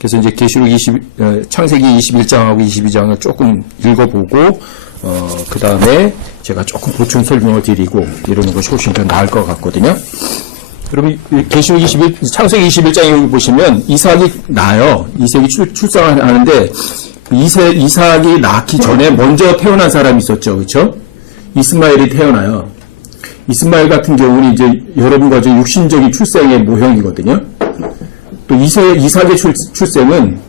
그래서 이제 창세기 21장하고 22장을 조금 읽어보고, 그 다음에 제가 조금 보충 설명을 드리고 이러는 것이 훨씬 더 나을 것 같거든요. 그러면 창세기 21장에 여기 보시면 이삭이 나요. 이삭이 출산을 하는데, 이삭이 낳기 전에 먼저 태어난 사람이 있었죠. 그렇죠? 이스마엘이 태어나요. 이스마엘 같은 경우는 이제 여러분과 저 육신적인 출생의 모형이거든요. 또 이삭의 출생은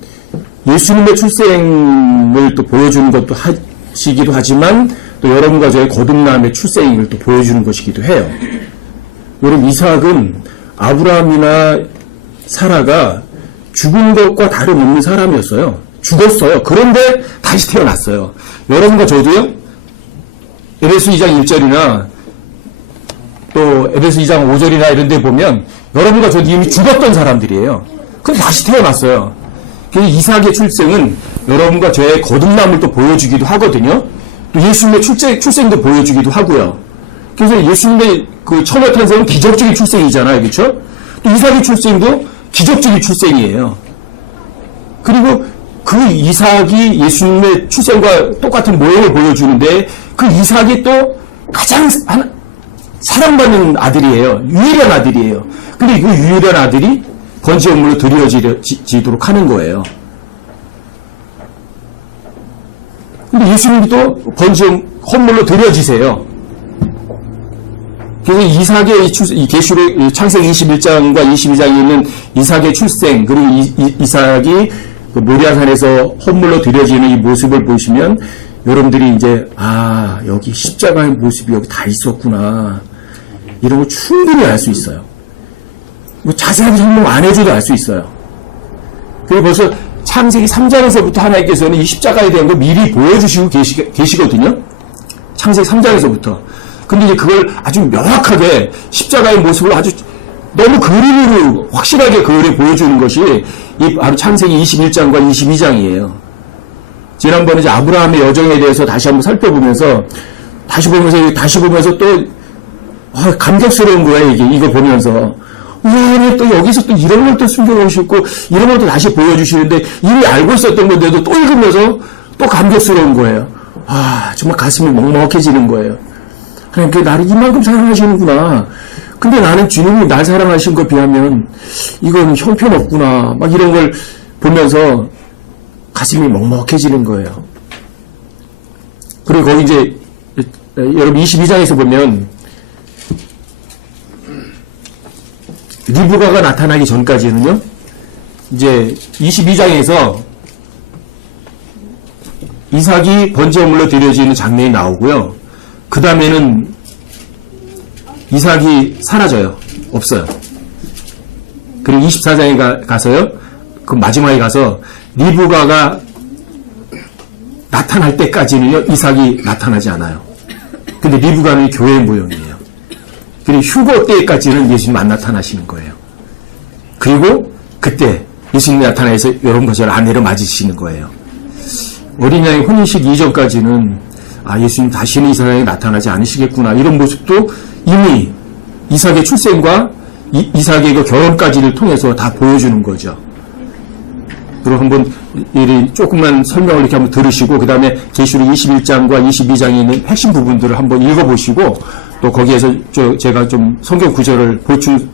예수님의 출생을 또 보여주는 것도 하시기도 하지만 또 여러분과 저의 거듭남의 출생을 또 보여주는 것이기도 해요. 여러분, 이삭은 아브라함이나 사라가 죽은 것과 다름없는 사람이었어요. 죽었어요. 그런데 다시 태어났어요. 여러분과 저도요, 에베소 2장 1절이나 또 에베소 2장 5절이나 이런 데 보면 여러분과 저도 이미 죽었던 사람들이에요. 그럼 다시 태어났어요. 그래서 이삭의 출생은 여러분과 저의 거듭남을 또 보여주기도 하거든요. 또 예수님의 출생도 보여주기도 하고요. 그래서 예수님의 그 처녀 탄생은 기적적인 출생이잖아요. 그렇죠? 또 이삭의 출생도 기적적인 출생이에요. 그리고 그 이삭이 예수님의 출생과 똑같은 모형을 보여주는데 그 이삭이 또 가장 사랑받는 아들이에요. 유일한 아들이에요. 근데 그 유일한 아들이 번제물로 드려지도록 하는 거예요. 근데 예수님도 헌물로 드려지세요. 그래서 이삭의 이 계시록 창세기 21장과 22장에 있는 이삭의 출생, 그리고 이삭이 그 모리아산에서 헌물로 드려지는 이 모습을 보시면 여러분들이 이제 여기 십자가의 모습이 여기 다 있었구나, 이런 걸 충분히 알 수 있어요. 뭐 자세하게 설명 안 해줘도 알 수 있어요. 그리고 벌써 창세기 3장에서부터 하나님께서는 이 십자가에 대한 걸 미리 보여주시고 계시거든요. 창세기 3장에서부터. 근데 이제 그걸 아주 명확하게 십자가의 모습을 아주 너무 그림으로 확실하게 그림을 보여주는 것이 이 바로 창세기 21장과 22장이에요. 지난번에 이제 아브라함의 여정에 대해서 다시 한번 살펴보면서 다시 보면서 또 감격스러운 거예요. 이거 보면서 우와, 또 여기서 또 이런 걸 또 숨겨놓으셨고 이런 걸 또 다시 보여주시는데 이미 알고 있었던 건데도 또 읽으면서 또 감격스러운 거예요. 정말 가슴이 먹먹해지는 거예요. 하나님께 나를 이만큼 사랑하시는구나. 근데 나는 주님이 날 사랑하신 것에 비하면 이건 형편없구나. 막 이런 걸 보면서 가슴이 먹먹해지는 거예요. 그리고 거기 이제 여러분 22장에서 보면 리브가가 나타나기 전까지는요, 이제 22장에서 이삭이 번제물로 드려지는 장면이 나오고요. 그 다음에는 이삭이 사라져요. 없어요. 그리고 24장에 가서요, 그 마지막에 가서 리브가가 나타날 때까지는요, 이삭이 나타나지 않아요. 근데 리브가는 교회의 모형이에요. 그리고 휴거 때까지는 예수님 안 나타나시는 거예요. 그리고 그때 예수님이 나타나서 여러분과 저를 아내로 맞으시는 거예요. 어린 양의 혼인식 이전까지는 예수님 다시는 이 세상에 나타나지 않으시겠구나, 이런 모습도 이미 이삭의 출생과 이삭의 그 결혼까지를 통해서 다 보여주는 거죠. 그리고 한번 조금만 설명을 이렇게 한번 들으시고 그 다음에 계시록 21장과 22장에 있는 핵심 부분들을 한번 읽어보시고 또 거기에서 제가 좀 성경 구절을 보충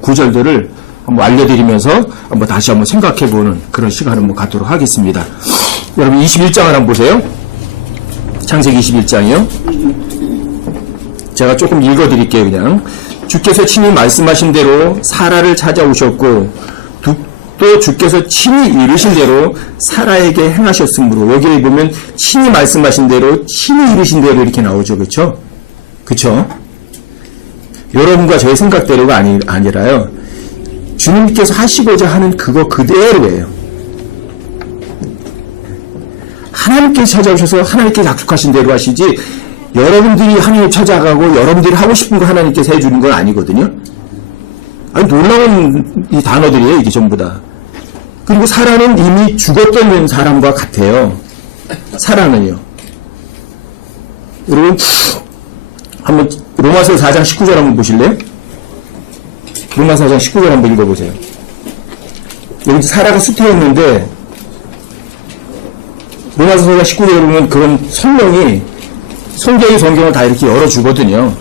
구절들을 한번 알려드리면서 한번 다시 한번 생각해보는 그런 시간을 한번 갖도록 하겠습니다. 여러분 21장을 한번 보세요. 창세기 21장이요. 제가 조금 읽어드릴게요. 그냥 주께서 친히 말씀하신 대로 사라를 찾아오셨고 또 주께서 친히 이르신 대로 사라에게 행하셨으므로, 여기에 보면 친히 말씀하신 대로 친히 이르신 대로 이렇게 나오죠. 그렇죠? 그렇죠? 여러분과 저의 생각대로가 아니라요, 주님께서 하시고자 하는 그거 그대로예요. 하나님께서 찾아오셔서 하나님께 약속하신 대로 하시지, 여러분들이 하나님 찾아가고 여러분들이 하고 싶은 거 하나님께서 해주는 건 아니거든요. 놀라운 이 단어들이에요, 이게 전부 다. 그리고 사라는 이미 죽었던 사람과 같아요. 사라는요. 여러분, 한번 로마서 4장 19절 한번 보실래요? 로마서 4장 19절 한번 읽어보세요. 여기 사라가 수태였는데 로마서가 19절에 보면 그런 설명이 성경을 다 이렇게 열어주거든요.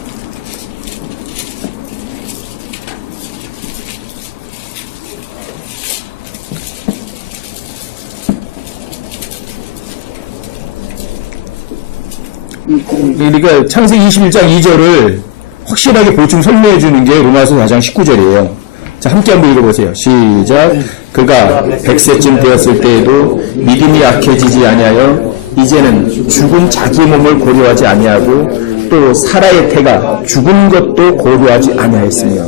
그러니까 창세기 21장 2절을 확실하게 보충 설명해 주는 게 로마서 4장 19절이에요. 자, 함께 한번 읽어보세요. 시작. 그가 100세쯤 되었을 때에도 믿음이 약해지지 아니하여 이제는 죽은 자기 몸을 고려하지 아니하고 또 사라의 태가 죽은 것도 고려하지 아니하였으며.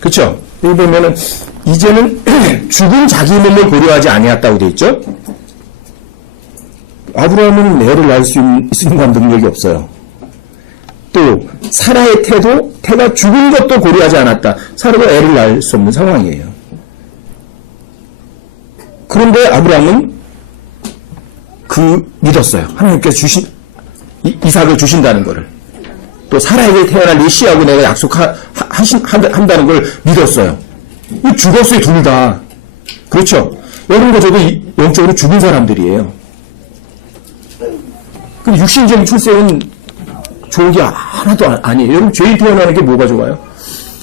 그쵸? 여기 보면은 이제는 죽은 자기 몸을 고려하지 아니했다고 되어 있죠? 아브라함은 애를 낳을 수 있는 능력이 없어요. 또 사라의 태가 죽은 것도 고려하지 않았다. 사라가 애를 낳을 수 없는 상황이에요. 그런데 아브라함은 믿었어요. 하나님께서 이삭을 주신다는 것을. 또 사라에게 태어날 메시아하고 내가 약속한다는 걸 믿었어요. 죽었어요, 둘 다. 그렇죠? 여러분과 저도 영적으로 죽은 사람들이에요. 근데 육신적인 출생은 좋은 게 하나도 아니에요. 여러분, 죄인 태어나는 게 뭐가 좋아요?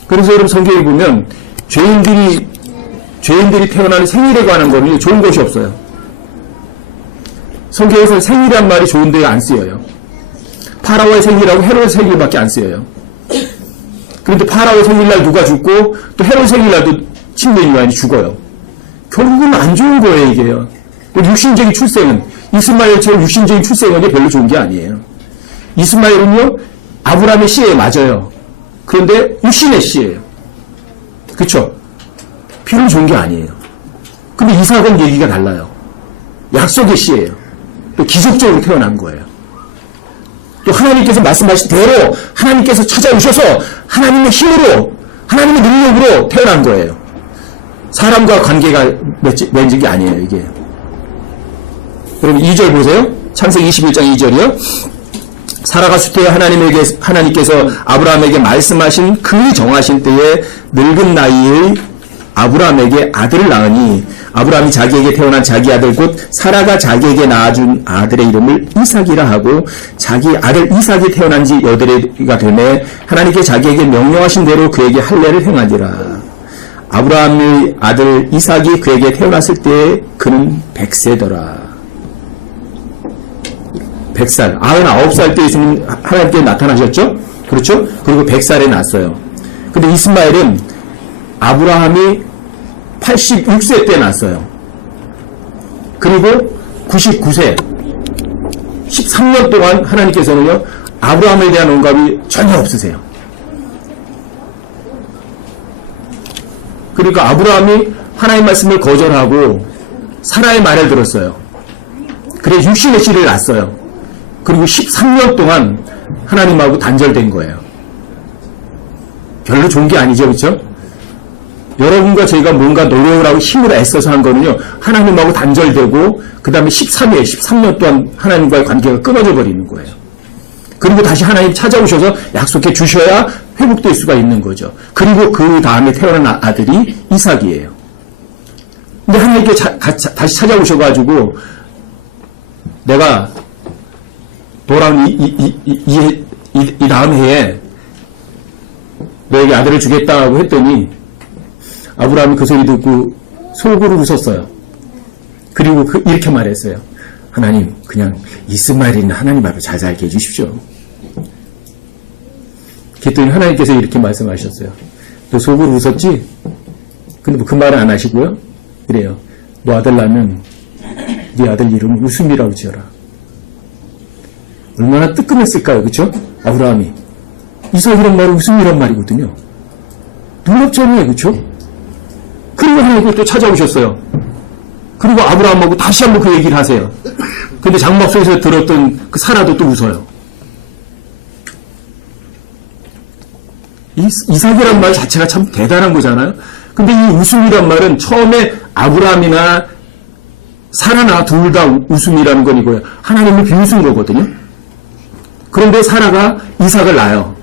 그래서 여러분 성경에 보면 죄인들이 태어나는 생일에 관한 거는 좋은 것이 없어요. 성경에서 생일이란 말이 좋은데 안 쓰여요. 파라오의 생일하고 헤롯의 생일밖에 안 쓰여요. 그런데 파라오의 생일날 누가 죽고 또 헤롯 생일날도 친맨 요한이 죽어요. 결국은 안 좋은 거예요, 이게요. 육신적인 출생은 이스마엘처럼 육신적인 출생은 별로 좋은 게 아니에요. 이스마엘은요, 아브라함의 씨에 맞아요. 그런데 육신의 씨예요. 그쵸? 필요는 좋은 게 아니에요. 근데 이삭은 얘기가 달라요. 약속의 씨예요. 또 기적적으로 태어난 거예요. 또 하나님께서 말씀하신 대로 하나님께서 찾아오셔서 하나님의 힘으로, 하나님의 능력으로 태어난 거예요. 사람과 관계가 맺은 게 아니에요, 이게. 여러분 2절 보세요. 창세기 21장 2절이요. 사라가 수태에 하나님께서 아브라함에게 말씀하신 그 정하신 때에 늙은 나이의 아브라함에게 아들을 낳으니 아브라함이 자기에게 태어난 자기 아들 곧 사라가 자기에게 낳아준 아들의 이름을 이삭이라 하고 자기 아들 이삭이 태어난 지 여드레가 되매 하나님께 자기에게 명령하신 대로 그에게 할례를 행하니라. 아브라함의 아들 이삭이 그에게 태어났을 때에 그는 100세더라. 100살, 99살 때 있으면 하나님께 나타나셨죠? 그렇죠? 그리고 100살에 났어요. 근데 이스마엘은 아브라함이 86세 때 났어요. 그리고 99세, 13년 동안 하나님께서는요, 아브라함에 대한 언급이 전혀 없으세요. 그러니까 아브라함이 하나님 말씀을 거절하고 사라의 말을 들었어요. 그래 육신의 씨를 낳았어요. 그리고 13년 동안 하나님하고 단절된 거예요. 별로 좋은 게 아니죠, 그렇죠? 여러분과 저희가 뭔가 노력을 하고 힘을 애써서 한 거는요, 하나님하고 단절되고 그 다음에 13년 동안 하나님과의 관계가 끊어져 버리는 거예요. 그리고 다시 하나님 찾아오셔서 약속해 주셔야 회복될 수가 있는 거죠. 그리고 그 다음에 태어난 아들이 이삭이에요. 근데 하나님께 다시 찾아오셔가지고 내가 돌아온 이 다음 해에 너에게 아들을 주겠다고 했더니 아브라함이 그 소리 듣고 속으로 웃었어요. 그리고 이렇게 말했어요. 하나님, 그냥 이스마엘이나 하나님 앞에 잘 살게 해주십시오. 그랬더니 하나님께서 이렇게 말씀하셨어요. 너 속으로 웃었지? 근데 뭐 그 말은 안 하시고요. 그래요. 너 아들 낳으면 네 아들 이름을 웃음이라고 지어라. 얼마나 뜨끔했을까요, 그렇죠? 아브라함이 이삭이란 말은 웃음이란 말이거든요. 놀랍잖아요, 그렇죠? 그리고 하나님께서 또 찾아오셨어요. 그리고 아브라함하고 다시 한번 그 얘기를 하세요. 근데 장막 속에서 들었던 그 사라도 또 웃어요. 이삭이란 말 자체가 참 대단한 거잖아요. 근데 이 웃음이란 말은 처음에 아브라함이나 사라나 둘 다 웃음이라는 건 이거예요. 하나님을 비웃은 거거든요. 그런데 사라가 이삭을 낳아요.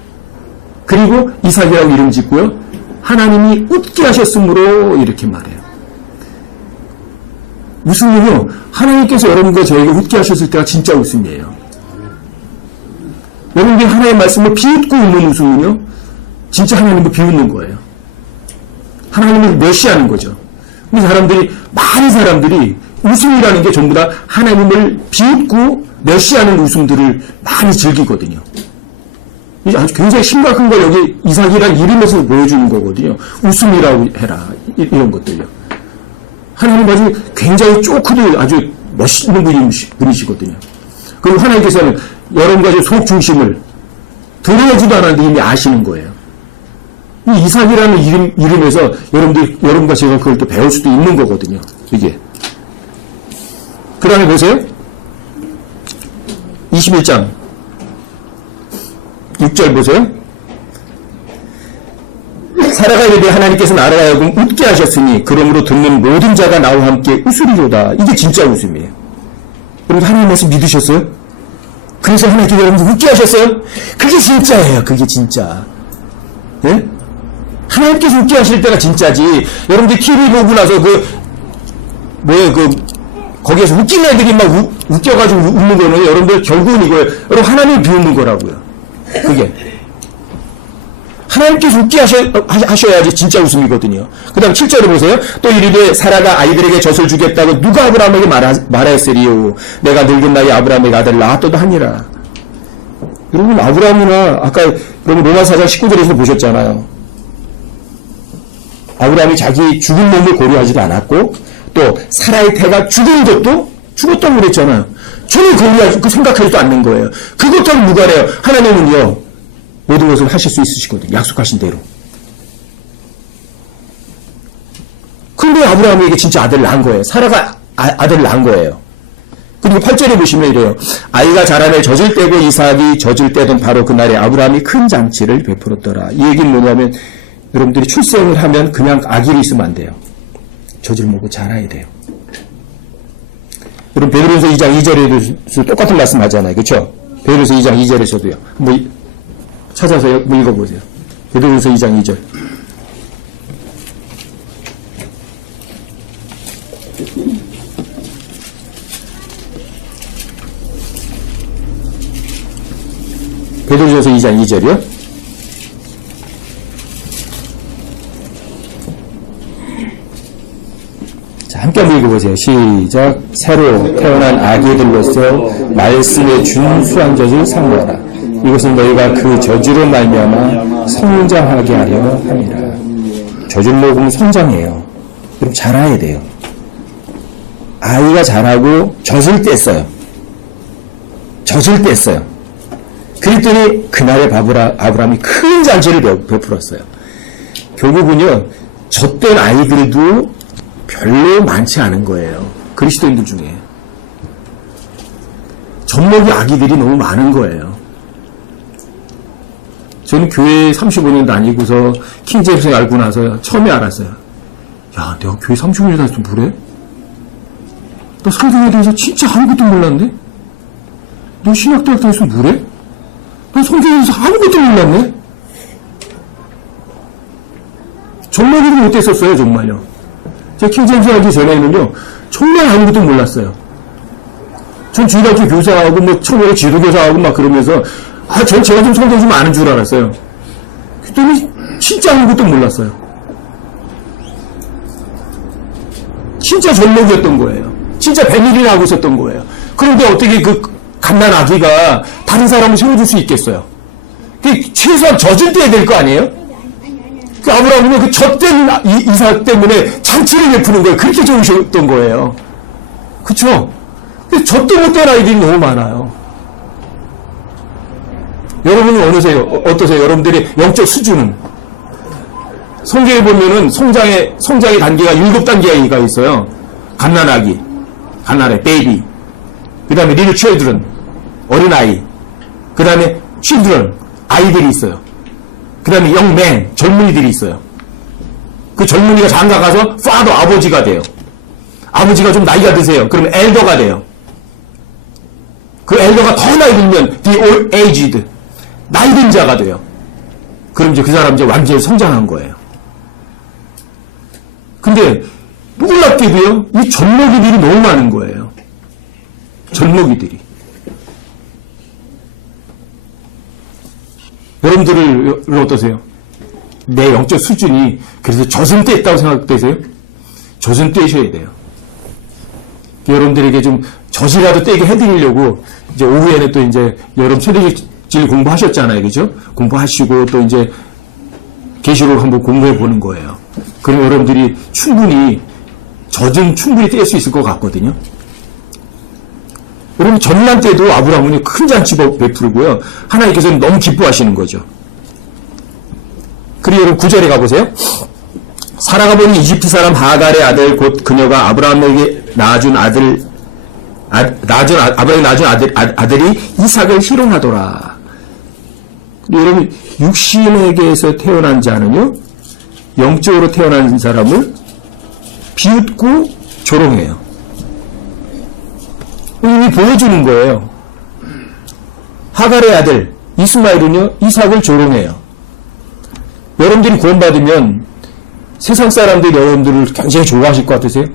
그리고 이삭이라고 이름 짓고요. 하나님이 웃게 하셨으므로 이렇게 말해요. 웃음은요, 하나님께서 여러분과 저에게 웃게 하셨을 때가 진짜 웃음이에요. 여러분들이 하나님의 말씀을 비웃고 웃는 웃음은요, 진짜 하나님을 비웃는 거예요. 하나님을 멸시하는 거죠. 근데 많은 사람들이 웃음이라는 게 전부 다 하나님을 비웃고 멸시하는 웃음들을 많이 즐기거든요. 이게 아주 굉장히 심각한 걸 여기 이삭이라는 이름에서 보여주는 거거든요. 웃음이라고 해라. 이런 것들요. 하나님 아주 굉장히 쪼크도 아주 멋있는 분이시거든요. 그리고 하나님께서는 여러분과 속 중심을 드러내지도 않았는데 이미 아시는 거예요. 이 이삭이라는 이름에서 여러분과 제가 그걸 또 배울 수도 있는 거거든요. 이게. 그 다음에 보세요. 21장 6절 보세요. 사라가 이르되 하나님께서는 나로 하여금 웃게 하셨으니 그러므로 듣는 모든 자가 나와 함께 웃으리로다. 이게 진짜 웃음이에요. 여러분 하나님 말씀 믿으셨어요? 그래서 하나님께서 여러분들 웃게 하셨어요? 그게 진짜예요. 그게 진짜. 네? 하나님께서 웃게 하실 때가 진짜지. 여러분들 TV 보고 나서 거기에서 웃긴 애들이 막 웃겨가지고 웃는 거는 여러분들 결국은 이거예요. 여러분 하나님을 비웃는 거라고요. 그게. 하나님께서 웃게 하셔야지 진짜 웃음이거든요. 그 다음 7절에 보세요. 또 이르되 사라가 아이들에게 젖을 주겠다고 누가 아브라함에게 말하였으리요. 내가 늙은 나이 아브라함에게 아들을 낳았도다 하니라. 여러분 아브라함이나 아까 여러분 로마서 4장 19절에서 보셨잖아요. 아브라함이 자기 죽은 몸을 고려하지도 않았고 또 사라의 태가 죽은 것도 죽었다고 그랬잖아요. 전혀 그 생각하지도 않는 거예요. 그것도 무관해요. 하나님은요 모든 것을 하실 수 있으시거든요. 약속하신 대로. 그런데 아브라함에게 진짜 아들을 낳은 거예요. 사라가 아들을 낳은 거예요. 그리고 8절에 보시면 이래요. 아이가 자라매 젖을 떼고 이삭이 젖을 떼던 바로 그날에 아브라함이 큰 잔치를 베풀었더라. 이 얘기는 뭐냐면 여러분들이 출생을 하면 그냥 아기로 있으면 안 돼요. 젖을 먹고 자라야 돼요. 여러분 베드로서 2장 2절에도 똑같은 말씀 하잖아요. 그렇죠? 베드로서 2장 2절에서도요. 찾아서 읽어보세요. 베드로서 2장 2절. 베드로서 2장 2절이요. 자, 함께 한번 읽어보세요. 시작. 새로 태어난 아기들로서 말씀에 준수한 젖을 사모하라. 이것은 너희가 그 젖으로 말미암아 성장하게 하려 함이라. 젖을 먹으면 성장해요. 여러분 자라야 돼요. 아이가 자라고 젖을 뗐어요. 젖을 뗐어요. 그랬더니 그날에 아브라함이 큰 잔치를 베풀었어요. 결국은요, 젖된 아이들도 별로 많지 않은 거예요. 그리스도인들 중에. 젖먹이 아기들이 너무 많은 거예요. 저는 교회 35년 다니고서 킹제임스 알고 나서 처음에 알았어요. 야, 내가 교회 35년 다녀서 뭐래? 나 성경에 대해서 진짜 아무것도 몰랐네? 너 신학대학 다녀서 뭐래? 나 성경에 대해서 아무것도 몰랐네? 정말로 못했었어요, 정말요. 제가 킹제임스 하기 전에는요, 정말 아무것도 몰랐어요. 전 주일학교 교사하고, 처음에 지도교사하고 막 그러면서, 제가 좀 성경 좀 아는 줄 알았어요. 그랬더니, 진짜 아무것도 몰랐어요. 진짜 전목이었던 거예요. 진짜 뱃일이나 하고 있었던 거예요. 그런데 어떻게 그 갓난 아기가 다른 사람을 세워줄 수 있겠어요? 최소한 젖을 떼야 될 거 아니에요? 그 아브라함은 그 젖된 이삭 때문에 잔치를 베푸는 거예요. 그렇게 좋으셨던 거예요. 그쵸? 젖도 못된 아이들이 너무 많아요. 여러분은 어떠세요? 여러분들의 영적 수준은? 성경에 보면은 성장의 단계가 7단계가 있어요. 갓난아기, 베이비. 그 다음에 little children, 어린아이. 그 다음에 children, 아이들이 있어요. 그 다음에 young man, 젊은이들이 있어요. 그 젊은이가 장가 가서 father, 아버지가 돼요. 아버지가 좀 나이가 드세요. 그러면 elder가 돼요. 그 elder가 더 나이 들면 the old aged, 나이 든 자가 돼요. 그럼 이제 그 사람 이제 완전히 성장한 거예요. 근데 놀랍게도요, 이 젖먹이들이 너무 많은 거예요. 젖먹이들이. 여러분들은 어떠세요? 내 영적 수준이 그래서 젖은 떼있다고 생각되세요? 젖은 떼셔야 돼요. 여러분들에게 좀 젖이라도 떼게 해드리려고 이제 오후에는 또 이제 여러분 초대질 공부하셨잖아요, 그죠? 공부하시고 또 이제 계시록 한번 공부해 보는 거예요. 그럼 여러분들이 충분히 젖은 충분히 뗄 수 있을 것 같거든요. 여러분 전난 때도 아브라함은 큰 잔치 베풀고요. 하나님께서는 너무 기뻐하시는 거죠. 그리고 여러분 9절에 가보세요. 사라가 보니 이집트 사람 하갈의 아들 곧 그녀가 아브라함에게 낳아준 아들이 이삭을 희롱하더라. 여러분 육신에게서 태어난 자는요 영적으로 태어난 사람을 비웃고 조롱해요. 이미 보여주는 거예요. 하갈의 아들 이스마엘은요 이삭을 조롱해요. 여러분들이 구원받으면 세상 사람들이 여러분들을 굉장히 좋아하실 것 같으세요?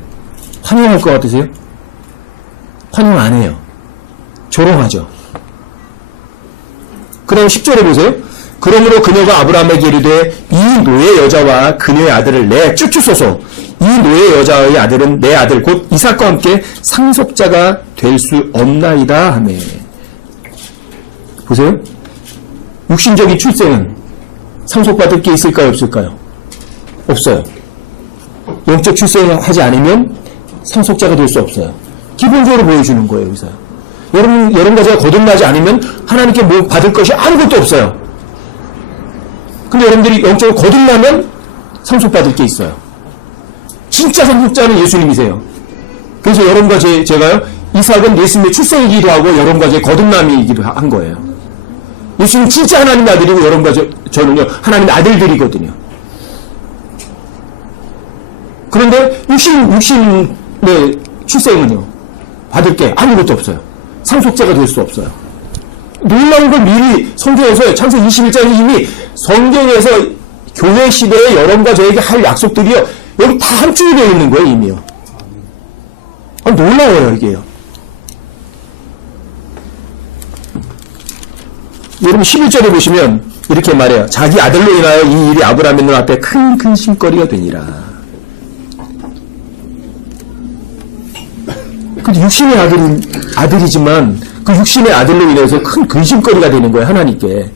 환영할 것 같으세요? 환영 안 해요. 조롱하죠. 그 다음 10절에 보세요. 그러므로 그녀가 아브라함에게 이르되 이 노예 여자와 그녀의 아들을 내 쫓으소서. 이 노예 여자의 아들은 내 아들 곧 이삭과 함께 상속자가 될 수 없나이다 하며. 보세요. 육신적인 출생은 상속받을 게 있을까요 없을까요? 없어요. 영적 출생을 하지 않으면 상속자가 될 수 없어요. 기본적으로 보여주는 거예요, 여기서. 여러분 가지가 거듭나지 않으면 하나님께 뭐 받을 것이 아무것도 없어요. 근데 여러분들이 영적으로 거듭나면 상속받을 게 있어요. 진짜 상속자는 예수님이세요. 그래서 여러분과 제가요, 이삭은 예수님의 출생이기도 하고 여러분과 제 거듭남이기도 한 거예요. 예수님 진짜 하나님의 아들이고 여러분과 저는요, 하나님의 아들들이거든요. 그런데 육신의 출생은요, 받을 게 아무것도 없어요. 상속자가 될 수 없어요. 놀라운 걸 미리 성경에서 창세기 21장에 이미 성경에서 교회 시대에 여러분과 저에게 할 약속들이요, 여기 다 함축이 되어 있는 거예요, 이미요. 놀라워요, 이게요. 여러분 11절에 보시면 이렇게 말해요. 자기 아들로 인하여 이 일이 아브라함의 눈앞에 큰 근심거리가 되니라. 근데 육신의 아들이지만 그 육신의 아들로 인해서 큰 근심거리가 되는 거예요, 하나님께.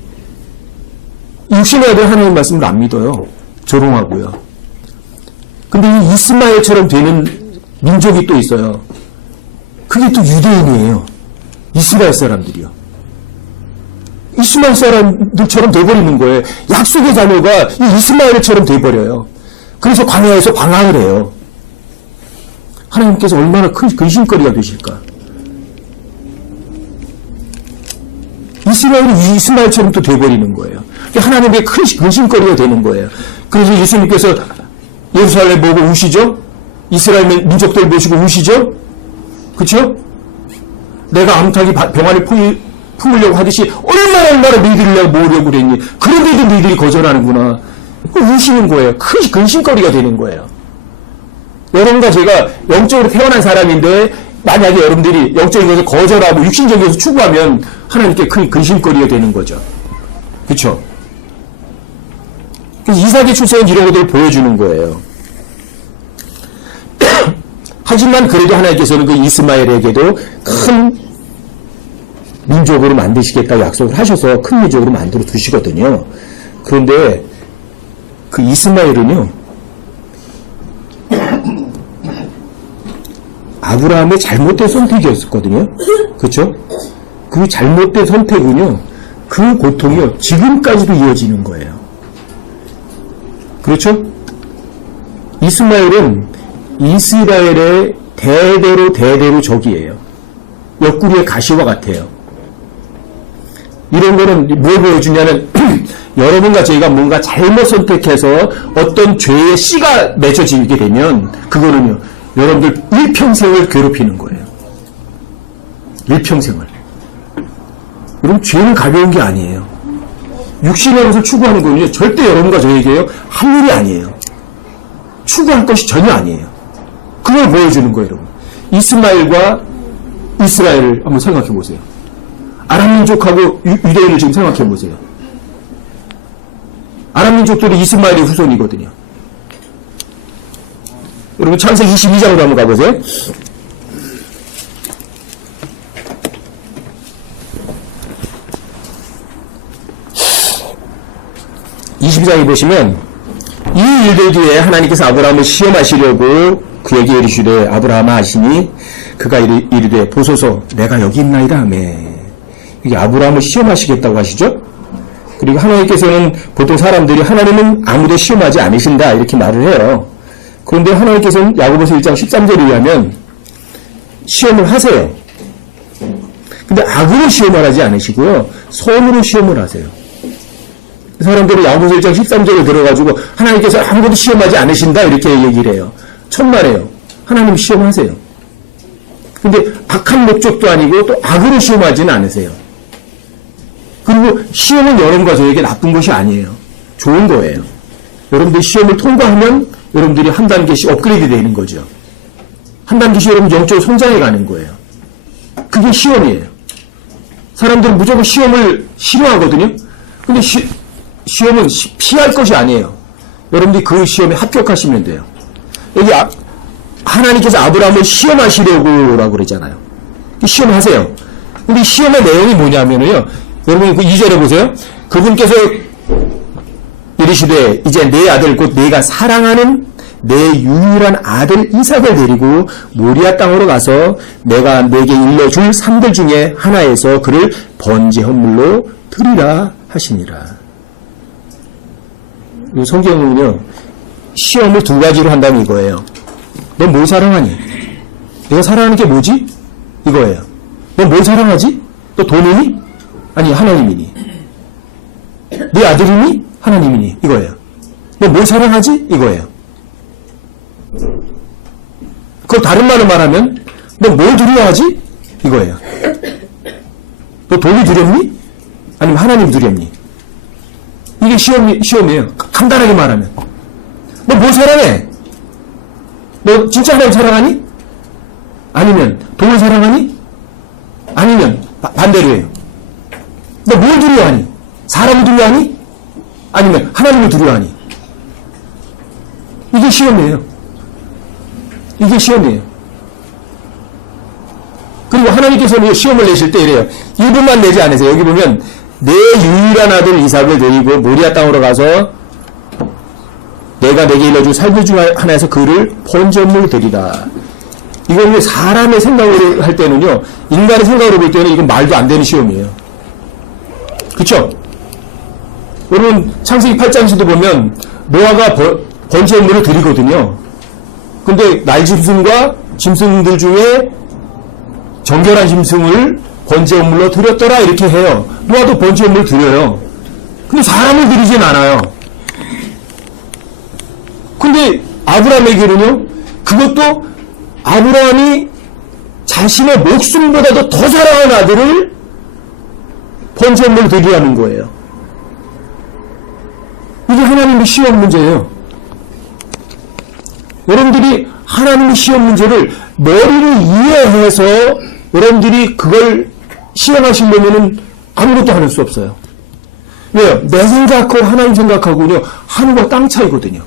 육신의 아들 하나님 말씀을 안 믿어요. 조롱하고요. 근데 이 이스마엘처럼 되는 민족이 또 있어요. 그게 또 유대인이에요. 이스라엘 사람들이요. 이스마엘 사람들처럼 돼버리는 거예요. 약속의 자녀가 이 이스마엘처럼 돼버려요. 그래서 광야에서 방황을 해요. 하나님께서 얼마나 큰 근심거리가 되실까. 이스라엘이 이스마엘처럼 또 돼버리는 거예요. 하나님의 큰 근심거리가 되는 거예요. 그래서 예수님께서 예루살렘 보고 우시죠? 이스라엘 민족들 보시고 우시죠? 그쵸? 내가 암탉이 병아리 품으려고 하듯이 얼마나 너희들을 내가 모으려고 그랬니? 그런데도 너희들이 거절하는구나. 우시는 거예요. 큰 근심거리가 되는 거예요. 여러분과 제가 영적으로 태어난 사람인데 만약에 여러분들이 영적인 것을 거절하고 육신적인 것을 추구하면 하나님께 큰 근심거리가 되는 거죠. 그쵸? 그래서 이삭의 출생은 이런 것들을 보여주는 거예요. 하지만 그래도 하나님께서는 그 이스마엘에게도 큰 민족으로 만드시겠다고 약속을 하셔서 큰 민족으로 만들어 두시거든요. 그런데 그 이스마엘은요, 아브라함의 잘못된 선택이었거든요. 그렇죠? 그 잘못된 선택은요, 그 고통이요, 지금까지도 이어지는 거예요. 그렇죠? 이스마엘은 이스라엘의 대대로 적이에요. 옆구리의 가시와 같아요. 이런 거는 뭘 보여주냐면 여러분과 저희가 뭔가 잘못 선택해서 어떤 죄의 씨가 맺혀지게 되면 그거는요, 여러분들 일평생을 괴롭히는 거예요. 일평생을. 여러분, 죄는 가벼운 게 아니에요. 육신의 것을 추구하는 거는요, 절대 여러분과 저에게요, 할 일이 아니에요. 추구할 것이 전혀 아니에요. 그걸 보여주는 거예요, 여러분. 이스마엘과 이스라엘을 한번 생각해 보세요. 아람 민족하고 유대인을 지금 생각해 보세요. 아람 민족들이 이스마엘의 후손이거든요. 여러분 창세기 22장으로 한번 가보세요. 22장에 보시면 이 일들 뒤에 하나님께서 아브라함을 시험하시려고 그에게 이르시되 아브라함아 하시니 그가 이르되 보소서 내가 여기 있나이다 하며 이게 아브라함을 시험하시겠다고 하시죠. 그리고 하나님께서는 보통 사람들이 하나님은 아무도 시험하지 않으신다 이렇게 말을 해요. 그런데 하나님께서는 야고보서 1장 13절에 의하면 시험을 하세요. 근데 악으로 시험을 하지 않으시고요. 선으로 시험을 하세요. 사람들이 야고보서 1장 13절에 들어가지고 하나님께서 아무것도 시험하지 않으신다 이렇게 얘기를 해요. 천만에요. 하나님 시험하세요. 근데 악한 목적도 아니고 또 악으로 시험하지는 않으세요. 그리고 시험은 여러분과 저에게 나쁜 것이 아니에요. 좋은 거예요. 여러분들이 시험을 통과하면 여러분들이 한 단계씩 업그레이드 되는 거죠. 한 단계씩 여러분 영적으로 성장해 가는 거예요. 그게 시험이에요. 사람들은 무조건 시험을 싫어하거든요. 근데 시험은 피할 것이 아니에요. 여러분들이 그 시험에 합격하시면 돼요. 여기 하나님께서 아브라함을 시험하시려고 그러잖아요. 시험하세요. 근데 시험의 내용이 뭐냐면요. 여러분 그 2절에 보세요. 그분께서 이르시되 이제 내 아들 곧 내가 사랑하는 내 유일한 아들 이삭을 데리고 모리아 땅으로 가서 내가 내게 일러줄 산들 중에 하나에서 그를 번제 헌물로 드리라 하시니라. 이 성경은요. 시험을 두 가지로 한다면 이거예요. 너 뭘 사랑하니? 내가 사랑하는 게 뭐지? 이거예요. 너 뭘 사랑하지? 너 돈이니? 아니 하나님이니? 네 아들이니? 하나님이니? 이거예요. 너 뭘 사랑하지? 이거예요. 그걸 다른 말로 말하면 너 뭘 두려워하지? 이거예요. 너 돈이 두렵니? 아니면 하나님 두렵니? 이게 시험이에요. 간단하게 말하면. 너 뭘 사랑해? 너 진짜 하나님 사랑하니? 아니면 돈을 사랑하니? 아니면 반대로 해요. 너 뭘 두려워하니? 사람을 두려워하니? 아니면 하나님을 두려워하니? 이게 시험이에요. 이게 시험이에요. 그리고 하나님께서는 시험을 내실 때 이래요. 1분만 내지 않으세요. 여기 보면 내 유일한 아들 이삭을 데리고 모리아 땅으로 가서 내가 내게 일러줄 살구 중 하나에서 그를 번제물로 드리라. 이건 사람의 생각으로 할 때는요. 인간의 생각으로 볼 때는 이건 말도 안 되는 시험이에요. 그쵸? 여러분 창세기 8장에서도 보면 노아가 번제물을 드리거든요. 근데 날짐승과 짐승들 중에 정결한 짐승을 번제물로 드렸더라 이렇게 해요. 노아도 번제물을 드려요. 근데 사람을 드리진 않아요. 근데 아브라함에게는요. 그것도 아브라함이 자신의 목숨보다도 더 사랑하는 아들을 번제물로 드리라는 거예요. 이게 하나님의 시험 문제예요. 여러분들이 하나님의 시험 문제를 머리를 이해해서 여러분들이 그걸 실행하시려면 아무것도 할 수 없어요. 왜요? 내 생각하고 하나님 생각하고는요. 하늘과 땅 차이거든요.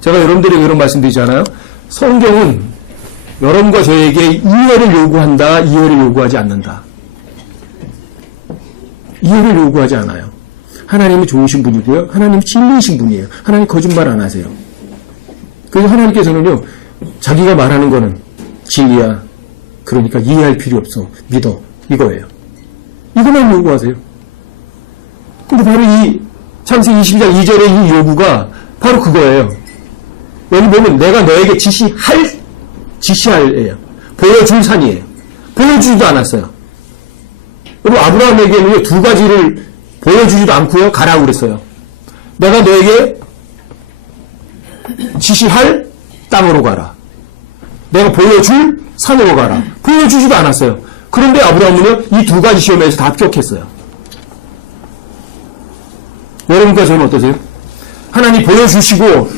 제가 여러분들에게 이런 말씀 드리잖아요. 성경은 여러분과 저에게 이해를 요구한다. 이해를 요구하지 않는다. 이해를 요구하지 않아요. 하나님이 좋으신 분이고요. 하나님이 진리이신 분이에요. 하나님 거짓말 안 하세요. 그래서 하나님께서는요. 자기가 말하는 거는 진리야. 그러니까 이해할 필요 없어. 믿어. 이거예요. 이것만 요구하세요. 근데 바로 이 창세기 22장 2절의 이 요구가 바로 그거예요. 여기 보면 내가 너에게 지시할예요. 보여줄 산이에요. 보여주지도 않았어요. 그리고 아브라함에게는 두 가지를 보여주지도 않고요. 가라고 그랬어요. 내가 너에게 지시할 땅으로 가라. 내가 보여줄 산으로 가라. 보여주지도 않았어요. 그런데 아브라함은요. 이 두 가지 시험에서 다 합격했어요. 여러분과 저는 어떠세요? 하나님 보여주시고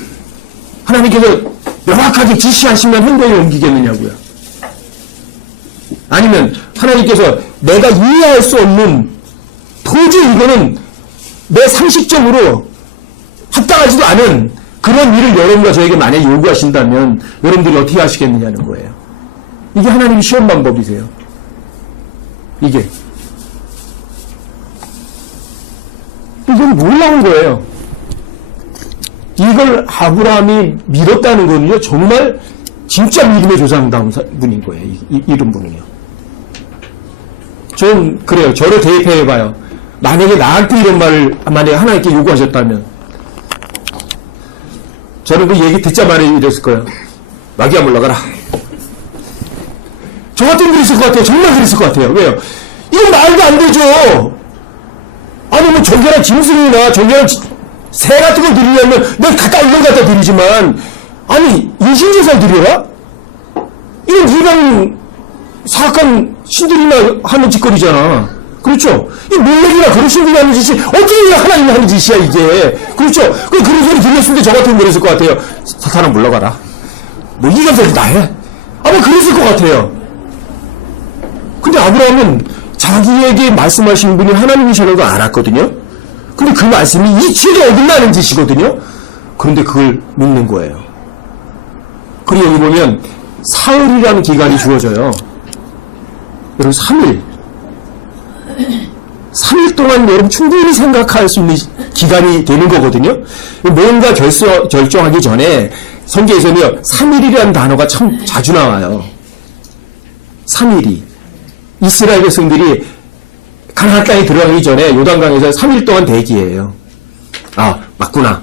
하나님께서 명확하게 지시하시면 행동에 옮기겠느냐고요. 아니면 하나님께서 내가 이해할 수 없는 도저히 이거는 내 상식적으로 합당하지도 않은 그런 일을 여러분과 저에게 만약에 요구하신다면 여러분들이 어떻게 하시겠느냐는 거예요. 이게 하나님의 시험 방법이세요. 이건 놀라운 거예요. 이걸 아브라함이 믿었다는 거는요, 정말 진짜 믿음의 조상다운 분인 거예요. 이런 분은요. 전 그래요. 저를 대입해봐요. 만약에 나한테 이런 말을 만약에 하나님께 요구하셨다면 저는 그 얘기 듣자마자 이랬을 거예요. 마귀야 물러가라. 저 같은 그랬을 것 같아요. 정말 그랬을 것 같아요. 왜요? 이건 말도 안 되죠. 아니 뭐 정결한 짐승이나 정결한 새 같은 걸 드리려면 내가 갖다 이걸 갖다 드리지만 아니 인신제사를 드려라? 이건 일반 사악한 신들이나 하는 짓거리잖아. 그렇죠? 이 몰렉이나 그런 신들이 하는 짓이 어떻게 하나님이 하는 짓이야 이게. 그렇죠? 그런 소리 들렸을 때 저 같으면 그랬을 것 같아요. 사탄아 물러가라. 뭐 이런 소리 다 해? 아마 그랬을 것 같아요. 근데 아브라함은 자기에게 말씀하신 분이 하나님이시라고 알았거든요. 근데 그 말씀이 이치에 어긋나는 짓이거든요. 그런데 그걸 믿는 거예요. 그리고 여기 보면 사흘이라는 기간이 주어져요. 여러분 3일 동안 여러분 충분히 생각할 수 있는 기간이 되는 거거든요. 뭔가 결정하기 전에 성경에서는요 3일이라는 단어가 참 자주 나와요. 3일이 이스라엘 백성들이 가나안 땅에 들어가기 전에 요단강에서 3일 동안 대기해요. 아 맞구나.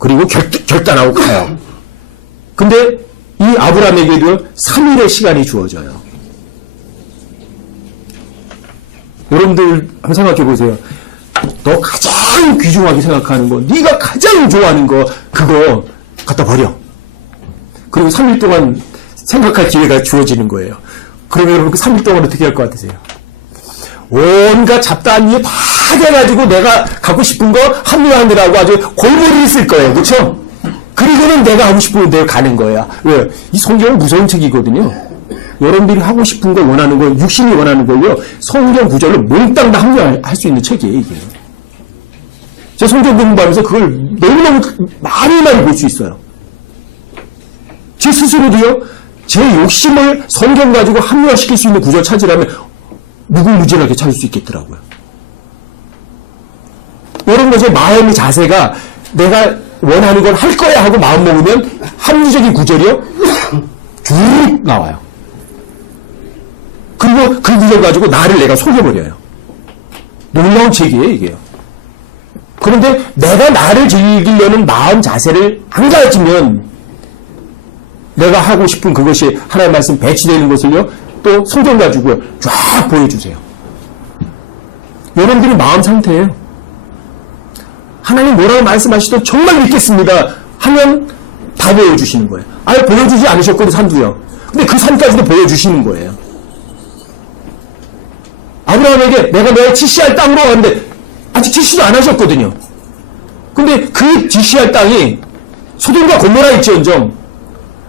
그리고 결단하고 가요. 근데 이 아브라함에게도 3일의 시간이 주어져요. 여러분들 한번 생각해 보세요. 너 가장 귀중하게 생각하는 거, 네가 가장 좋아하는 거, 그거 갖다 버려. 그리고 3일 동안 생각할 기회가 주어지는 거예요. 그러면 여러분 그 3일 동안 어떻게 할 것 같으세요? 온갖 잡다한 일 다 돼가지고 내가 갖고 싶은 거 합리화하느라고 아주 골머리를 쓸 거예요. 그렇죠? 그리고는 내가 하고 싶은 대로 가는 거야. 왜? 이 성경은 무서운 책이거든요. 여러분들이 하고 싶은 걸 원하는 걸, 육신이 원하는 걸요, 성경 구절로 몽땅 다 합리화할 수 있는 책이에요, 이게. 제가 성경 공부하면서 그걸 너무너무 많이 볼 수 있어요. 제 스스로도요, 제 욕심을 성경 가지고 합리화시킬 수 있는 구절 찾으려면 무궁무진하게 찾을 수 있겠더라고요. 이런 것의 마음의 자세가 내가 원하는 걸 할 거야 하고 마음 먹으면 합리적인 구절이요, 쭉 나와요. 그리고 그 구절 가지고 나를 내가 속여버려요. 놀라운 책이에요, 이게요. 그런데 내가 나를 즐기려는 마음 자세를 안 가지면 내가 하고 싶은 그것이 하나님의 말씀 배치되는 것을요, 또 성경 가지고 쫙 보여주세요. 여러분들의 마음 상태예요. 하나님 뭐라고 말씀하시든 정말 믿겠습니다 하면 다 보여주시는 거예요. 아예 보여주지 않으셨거든, 산도요. 근데 그 산까지도 보여주시는 거예요. 아브라함에게 내가 너의 지시할 땅으로 가는데 아직 지시도 안 하셨거든요. 근데 그 지시할 땅이 소돔과 고모라 일지언정,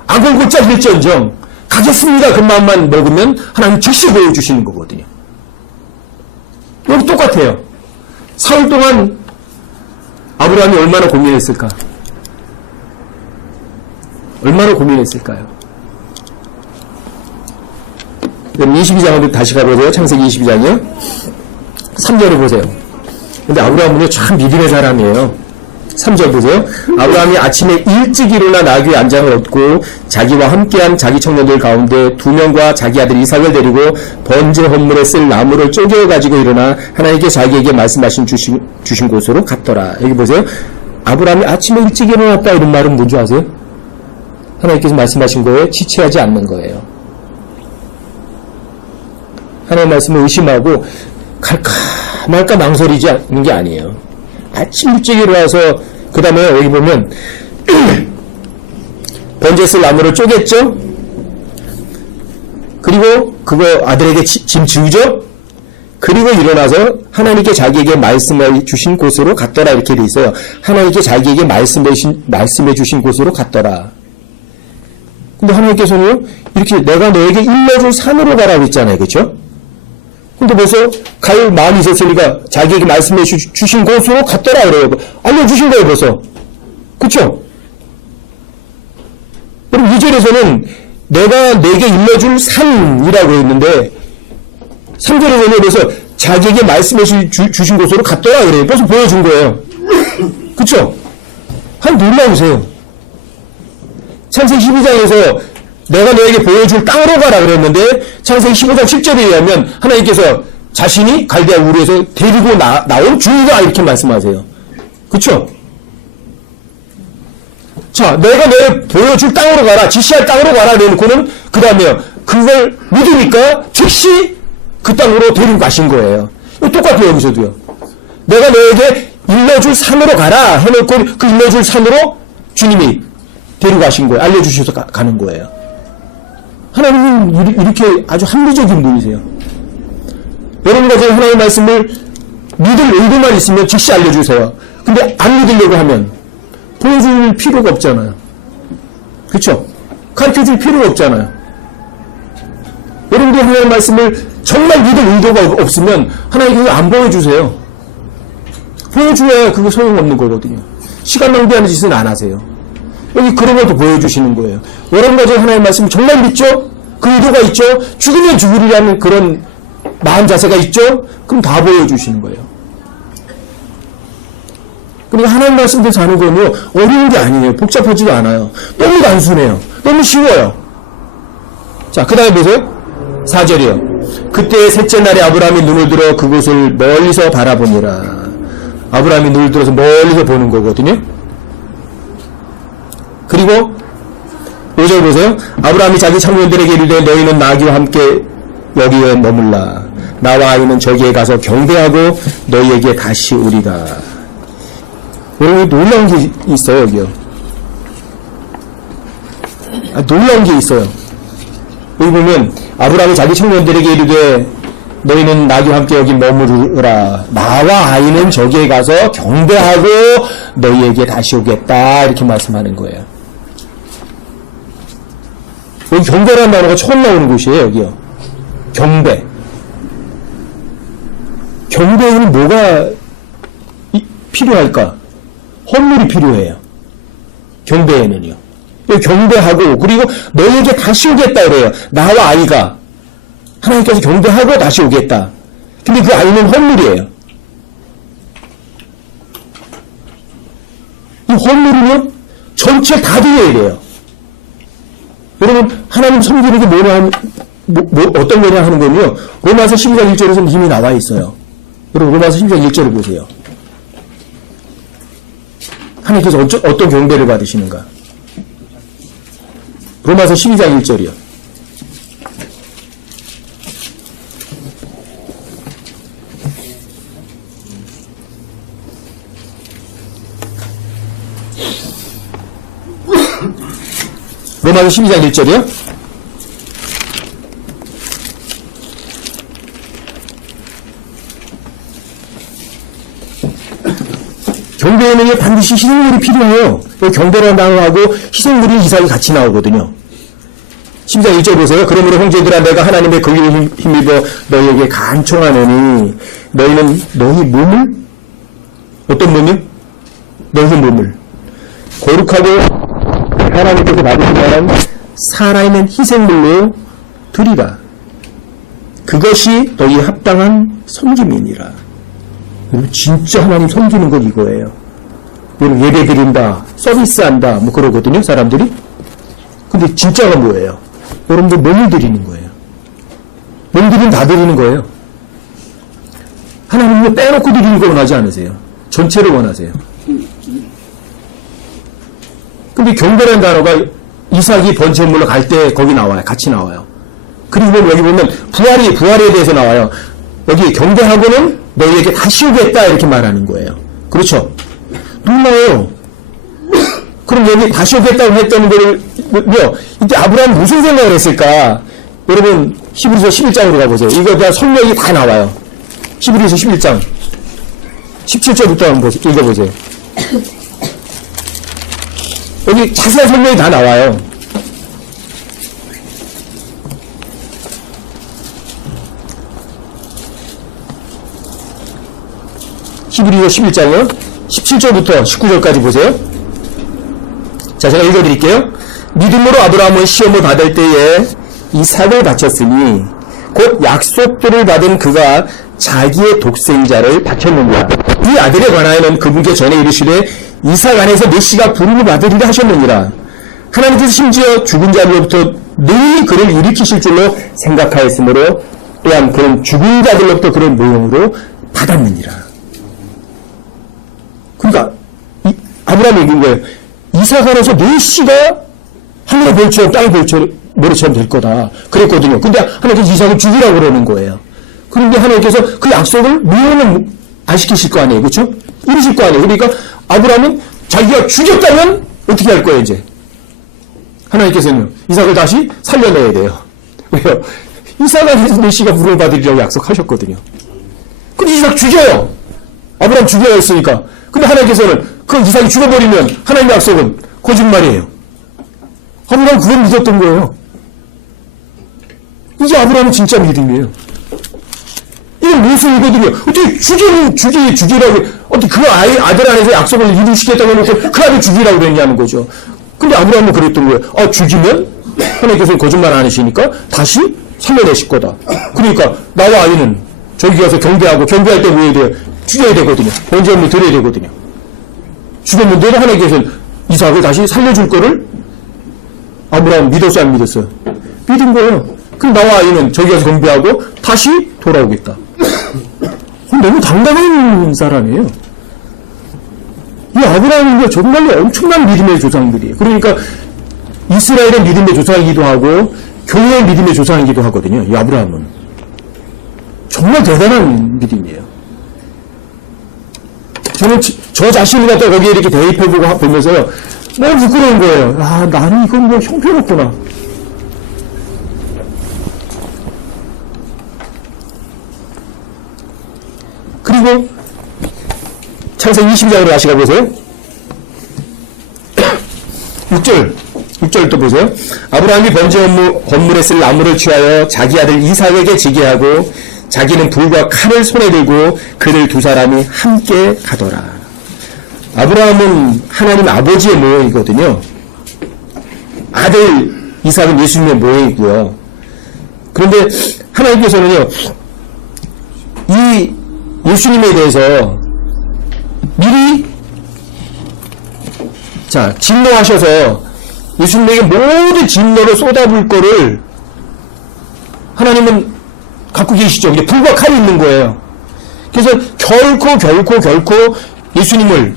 악을 곧자 일지언정 가겠습니다 그 마음만 먹으면 하나님 즉시 보여주시는 거거든요. 여기 똑같아요. 사흘 동안 아브라함이 얼마나 고민했을까? 얼마나 고민했을까요? 그럼 22장으로 다시 가보세요. 창세기 22장이요. 3절을 보세요. 근데 아브라함은 참 믿음의 사람이에요. 3절 보세요. 아브라함이 아침에 일찍 일어나 나귀의 안장을 얻고 자기와 함께한 자기 청년들 가운데 2명과 자기 아들 이삭을 데리고 번제 헌물에 쓸 나무를 쪼개가지고 일어나 하나님께 자기에게 말씀하신 주신 곳으로 갔더라. 여기 보세요. 아브라함이 아침에 일찍 일어났다 이런 말은 뭔지 아세요? 하나님께서 말씀하신 거에 지체하지 않는 거예요. 하나님의 말씀을 의심하고 갈까 말까 망설이지 않는 게 아니에요. 아침 일찍 일어나서 그 다음에 여기 보면 번제에 쓸 나무를 쪼갰죠. 그리고 그거 아들에게 짐 지우죠. 그리고 일어나서 하나님께 자기에게 말씀해 주신 곳으로 갔더라 이렇게 돼 있어요. 하나님께 자기에게 말씀해 주신 곳으로 갔더라. 근데 하나님께서는 이렇게 내가 너에게 일러줄 산으로 가라고 했잖아요. 그렇죠? 근데 벌써 갈 마음이 있었으니까 자기에게 말씀해 주신 곳으로 갔더라 그래요. 알려주신 거예요 벌써. 그렇죠? 그럼 2절에서는 내가 내게 일러줄 산이라고 했는데 3절에서는 그래서 자기에게 말씀해 주신 곳으로 갔더라 그래요. 벌써 보여준 거예요. 그렇죠? 한번 놀라우세요. 창세기 12장에서 내가 너에게 보여줄 땅으로 가라 그랬는데 창세기 15장 10절에 의하면 하나님께서 자신이 갈대아 우르에서 데리고 나온 주가 이렇게 말씀하세요. 그렇죠? 자, 내가 너에 보여줄 땅으로 가라, 지시할 땅으로 가라 그래놓고는 그 다음에 그걸 믿으니까 즉시 그 땅으로 데리고 가신 거예요. 똑같아요 여기서도요. 내가 너에게 일러줄 산으로 가라 해놓고 그 일러줄 산으로 주님이 데리고 가신 거예요. 알려주셔서 가는 거예요. 하나님은 이렇게 아주 합리적인 분이세요. 여러분과 제가 하나님의 말씀을 믿을 의도만 있으면 즉시 알려주세요. 근데 안 믿으려고 하면 보여줄 필요가 없잖아요. 그렇죠? 가르쳐줄 필요가 없잖아요. 여러분들 하나님의 말씀을 정말 믿을 의도가 없으면 하나님께서 안 보여주세요. 보여줘야 그거 소용없는 거거든요. 시간 낭비하는 짓은 안 하세요. 여기 그런 것도 보여주시는 거예요. 여러분과 제가 하나님의 말씀을 정말 믿죠? 그 의도가 있죠? 죽으면 죽으리라는 그런 마음 자세가 있죠? 그럼 다 보여주시는 거예요. 그러니까 하나님 말씀대로 사는 거는요, 어려운 게 아니에요. 복잡하지도 않아요. 너무 단순해요. 너무 쉬워요. 자, 그 다음에 보세요. 4절이요. 그때 셋째 날에 아브라함이 눈을 들어 그곳을 멀리서 바라보니라. 아브라함이 눈을 들어서 멀리서 보는 거거든요. 그리고 5절 보세요. 아브라함이 자기 청년들에게 이르되 너희는 나귀와 함께 여기에 머물라. 나와 아이는 저기에 가서 경배하고 너희에게 다시 오리라. 여러분 놀라운 게 있어요 여기요. 놀라운 게 있어요. 여기 보면 아브라함이 자기 청년들에게 이르되 너희는 나귀와 함께 여기 머무르라. 나와 아이는 저기에 가서 경배하고 너희에게 다시 오겠다. 이렇게 말씀하는 거예요. 여기 경배라는 단어가 처음 나오는 곳이에요. 여기요. 경배. 경배에는 뭐가 필요할까? 헌물이 필요해요. 경배에는요. 경배하고 그리고 너희에게 다시 오겠다 그래요. 나와 아이가 하나님께서 경배하고 다시 오겠다. 근데 그 아이는 헌물이에요. 이 헌물은요 전체 다 드려야 돼요. 여러분 하나님 섬기는 게 뭐냐 어떤 거냐 하는 건요 로마서 12장 1절에서 이미 나와 있어요. 여러분 로마서 12장 1절을 보세요. 하나님께서 어떤 경배를 받으시는가? 로마서 12장 1절이요. 로마서 12장 1절이요. 경배에는 반드시 희생물이 필요해요. 경배라는 단어하고 희생물이 이삭이 같이 나오거든요. 12장 1절 보세요. 그러므로 형제들아 내가 하나님의 긍휼을 힘입어 너희에게 간청하노니 너희는 너희 몸을 어떤 몸이요? 너희 몸을 거룩하고 하나님께서 받으신 바는 살아있는 희생물로 드리라. 그것이 너희 합당한 섬김이니라. 진짜 하나님 섬기는 건 이거예요. 예배 드린다, 서비스한다, 뭐 그러거든요, 사람들이. 근데 진짜가 뭐예요? 여러분들 몸을 드리는 거예요. 몸 드리면 다 드리는 거예요. 하나님은 빼놓고 드리는 걸 원하지 않으세요. 전체를 원하세요. 근데 경배라는 단어가 이삭이 번제물로 갈 때 거기 나와요. 같이 나와요. 그리고 여기 보면 부활에 대해서 나와요. 여기 경배하고는 너희에게 다시 오겠다 이렇게 말하는 거예요. 그렇죠? 놀라요. 그럼 여기 다시 오겠다고 했다는 거를요. 이때 아브라함 무슨 생각을 했을까? 여러분 히브리서 11장으로 가보세요. 이거 다 성경이 다 나와요. 히브리서 11장 17절부터 한번 읽어보세요. 여기 자세한 설명이 다 나와요. 히브리서 11장은 17절부터 19절까지 보세요. 자, 제가 읽어드릴게요. 믿음으로 아브라함은 시험을 받을 때에 이삭을 바쳤으니 곧 약속들을 받은 그가 자기의 독생자를 바쳤느니라. 이 아들에 관하여는 그분께 전에 이르시되 이삭 안에서 메시가 부름을 받으리라 하셨느니라. 하나님께서 심지어 죽은 자들로부터 능히 그를 일으키실 줄로 생각하였으므로 또한 그런 죽은 자들로부터 그런 모형으로 받았느니라. 그러니까 아브라함이 얘기한 거예요. 이삭 안에서 메시가 하늘의 별처럼 땅의 별처럼 모래처럼 될 거다. 그랬거든요. 근데 하나님께서 이삭을 죽이라고 그러는 거예요. 그런데 하나님께서 그 약속을 무효는 안 시키실 거 아니에요. 그렇죠? 이루실 거 아니에요. 그러니까 아브라함은 자기가 죽였다면 어떻게 할 거예요, 이제? 하나님께서는 이삭을 다시 살려내야 돼요. 왜요? 이삭 안에서 메시가 부름을 받으리라고 약속하셨거든요. 근데 이삭 죽여요. 아브라함 죽여야 했으니까. 근데 하나님께서는 그 이삭이 죽어버리면 하나님의 약속은 거짓말이에요. 아브라함은 그걸 믿었던 거예요. 이게 아브라함은 진짜 믿음이에요. 이건 모순이거든요. 어떻게 죽이라고, 어떻게 그 아들 안에서 약속을 이루시겠다고 해놓고 그 아들 죽이라고 그랬냐는 거죠. 근데 아브라함은 그랬던 거예요. 죽이면 하나님께서 거짓말 안 하시니까 다시 살려내실 거다. 그러니까 나와 아이는 저기 가서 경배할 때 뭐 해야 돼요? 죽여야 되거든요. 번제물을 드려야 되거든요. 죽였는데도 하나님께서 이삭을 다시 살려줄 거를 아브라함 믿었어요, 안 믿었어요? 믿은 거예요. 그럼 나와 아이는 저기 가서 경배하고 다시 돌아오겠다. 너무 당당한 사람이에요. 이 아브라함은 정말로 엄청난 믿음의 조상들이에요. 그러니까 이스라엘의 믿음의 조상이기도 하고 교회의 믿음의 조상이기도 하거든요. 이 아브라함은 정말 대단한 믿음이에요. 저는 저 자신을 갖다 거기에 이렇게 대입해보고 보면서요, 너무 부끄러운 거예요. 나는 이건 뭐 형편없구나. 그리고 창세기 22장으로 다시 가보세요. 6절 또 보세요. 아브라함이 번제 건물에 쓸 나무를 취하여 자기 아들 이삭에게 지게 하고 자기는 불과 칼을 손에 들고 그들 두 사람이 함께 가더라. 아브라함은 하나님 아버지의 모형이거든요. 아들 이삭은 예수님의 모형이고요. 그런데 하나님께서는요, 이 예수님에 대해서 미리 진노하셔서 예수님에게 모든 진노를 쏟아부을 거를 하나님은 갖고 계시죠. 이게 불과 칼이 있는 거예요. 그래서 결코 예수님을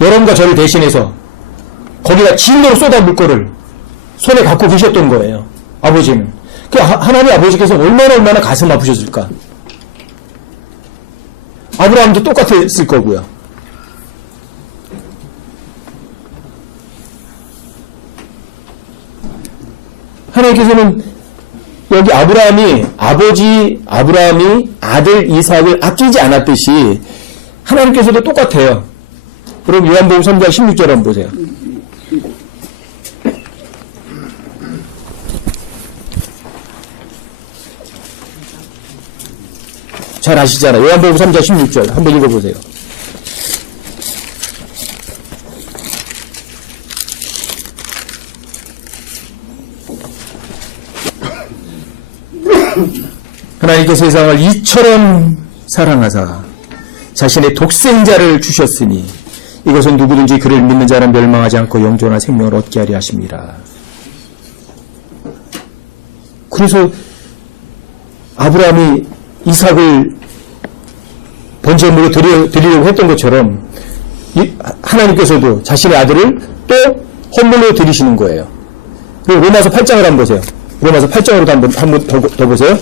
여러분과 저를 대신해서 거기다 진노를 쏟아부을 거를 손에 갖고 계셨던 거예요. 아버지는. 하나님 아버지께서 얼마나 가슴 아프셨을까. 아브라함도 똑같았을 거고요. 하나님께서는 여기 아브라함이 아들 이삭을 아끼지 않았듯이 하나님께서도 똑같아요. 그럼 요한복음 3장 16절 한번 보세요. 잘 아시잖아요. 요한복음 3장 16절 한번 읽어보세요. 하나님께서 세상을 이처럼 사랑하사 자신의 독생자를 주셨으니 이것은 누구든지 그를 믿는 자는 멸망하지 않고 영존한 생명을 얻게 하려 하십니다. 그래서 아브라함이 이삭을 번제물로 드리려고 했던 것처럼 하나님께서도 자신의 아들을 또 헌물로 드리시는 거예요. 그리고 로마서 8장을 한번 보세요. 로마서 8장으로도 한번 더 보세요.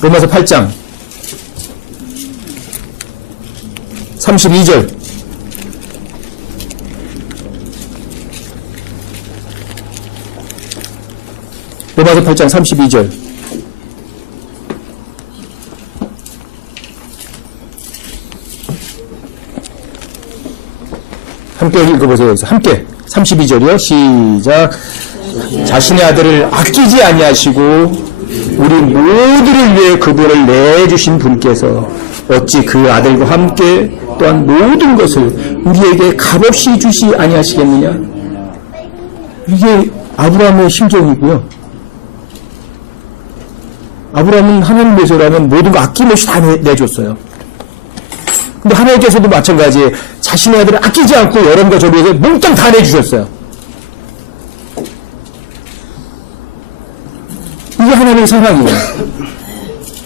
로마서 8장 32절 로마서 8장 32절. 함께 읽어보세요. 함께 32절이요. 시작. 자신의 아들을 아끼지 아니하시고 우리 모두를 위해 그분을 내주신 분께서 어찌 그 아들과 함께 또한 모든 것을 우리에게 값없이 주시 아니하시겠느냐. 이게 아브라함의 심정이고요. 아브라함은 하나님 위해서라면 모든 거 아낌없이 다 내줬어요. 근데 하나님께서도 마찬가지에 자신의 아들을 아끼지 않고 여러분과 저를 위해서 몽땅 다 내주셨어요. 이게 하나님의 사랑이에요.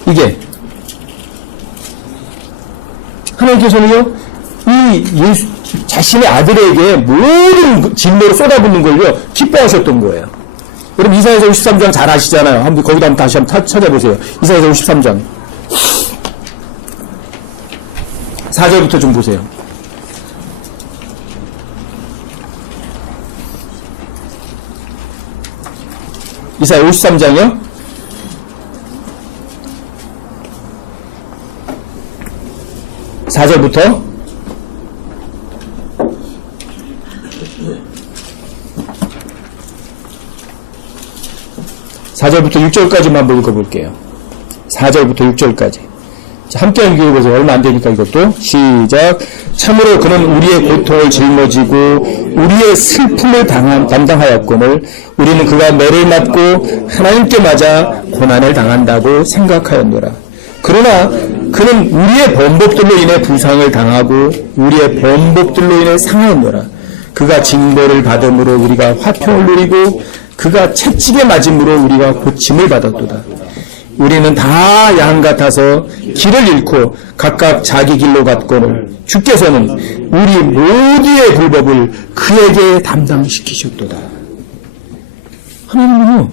이게 하나님께서는요, 이 예수 자신의 아들에게 모든 진노를 쏟아붓는 걸요 기뻐하셨던 거예요. 여러분 이사야서 53장 잘 아시잖아요. 한번 거기다 다시 한번 찾아보세요. 이사야서 53장 4절부터 좀 보세요. 이사야 53장이요. 4절부터 4절부터 6절까지만 한번 읽어볼게요. 4절부터 6절까지. 자, 함께 읽어보세요. 얼마 안 되니까 이것도. 시작. 참으로 그는 우리의 고통을 짊어지고 우리의 슬픔을 담당하였거늘 우리는 그가 매를 맞고 하나님께 맞아 고난을 당한다고 생각하였노라. 그러나 그는 우리의 범법들로 인해 부상을 당하고 우리의 범법들로 인해 상하였노라. 그가 징벌을 받음으로 우리가 화평을 누리고 그가 채찍에 맞음으로 우리가 고침을 받았도다. 우리는 다 양 같아서 길을 잃고 각각 자기 길로 갔거늘 주께서는 우리 모두의 불법을 그에게 담당시키셨도다. 하나님은요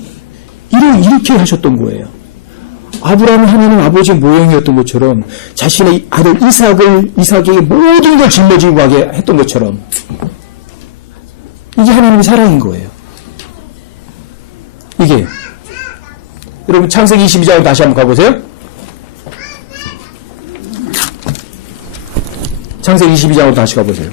이렇게 하셨던 거예요. 아브라함은 하나님 아버지 모형이었던 것처럼 자신의 아들 이삭에게 모든 걸 짊어지고 가게 했던 것처럼 이게 하나님의 사랑인 거예요. 이게 여러분 창세기 22장으로 다시 한번 가보세요. 창세기 22장으로 다시 가보세요.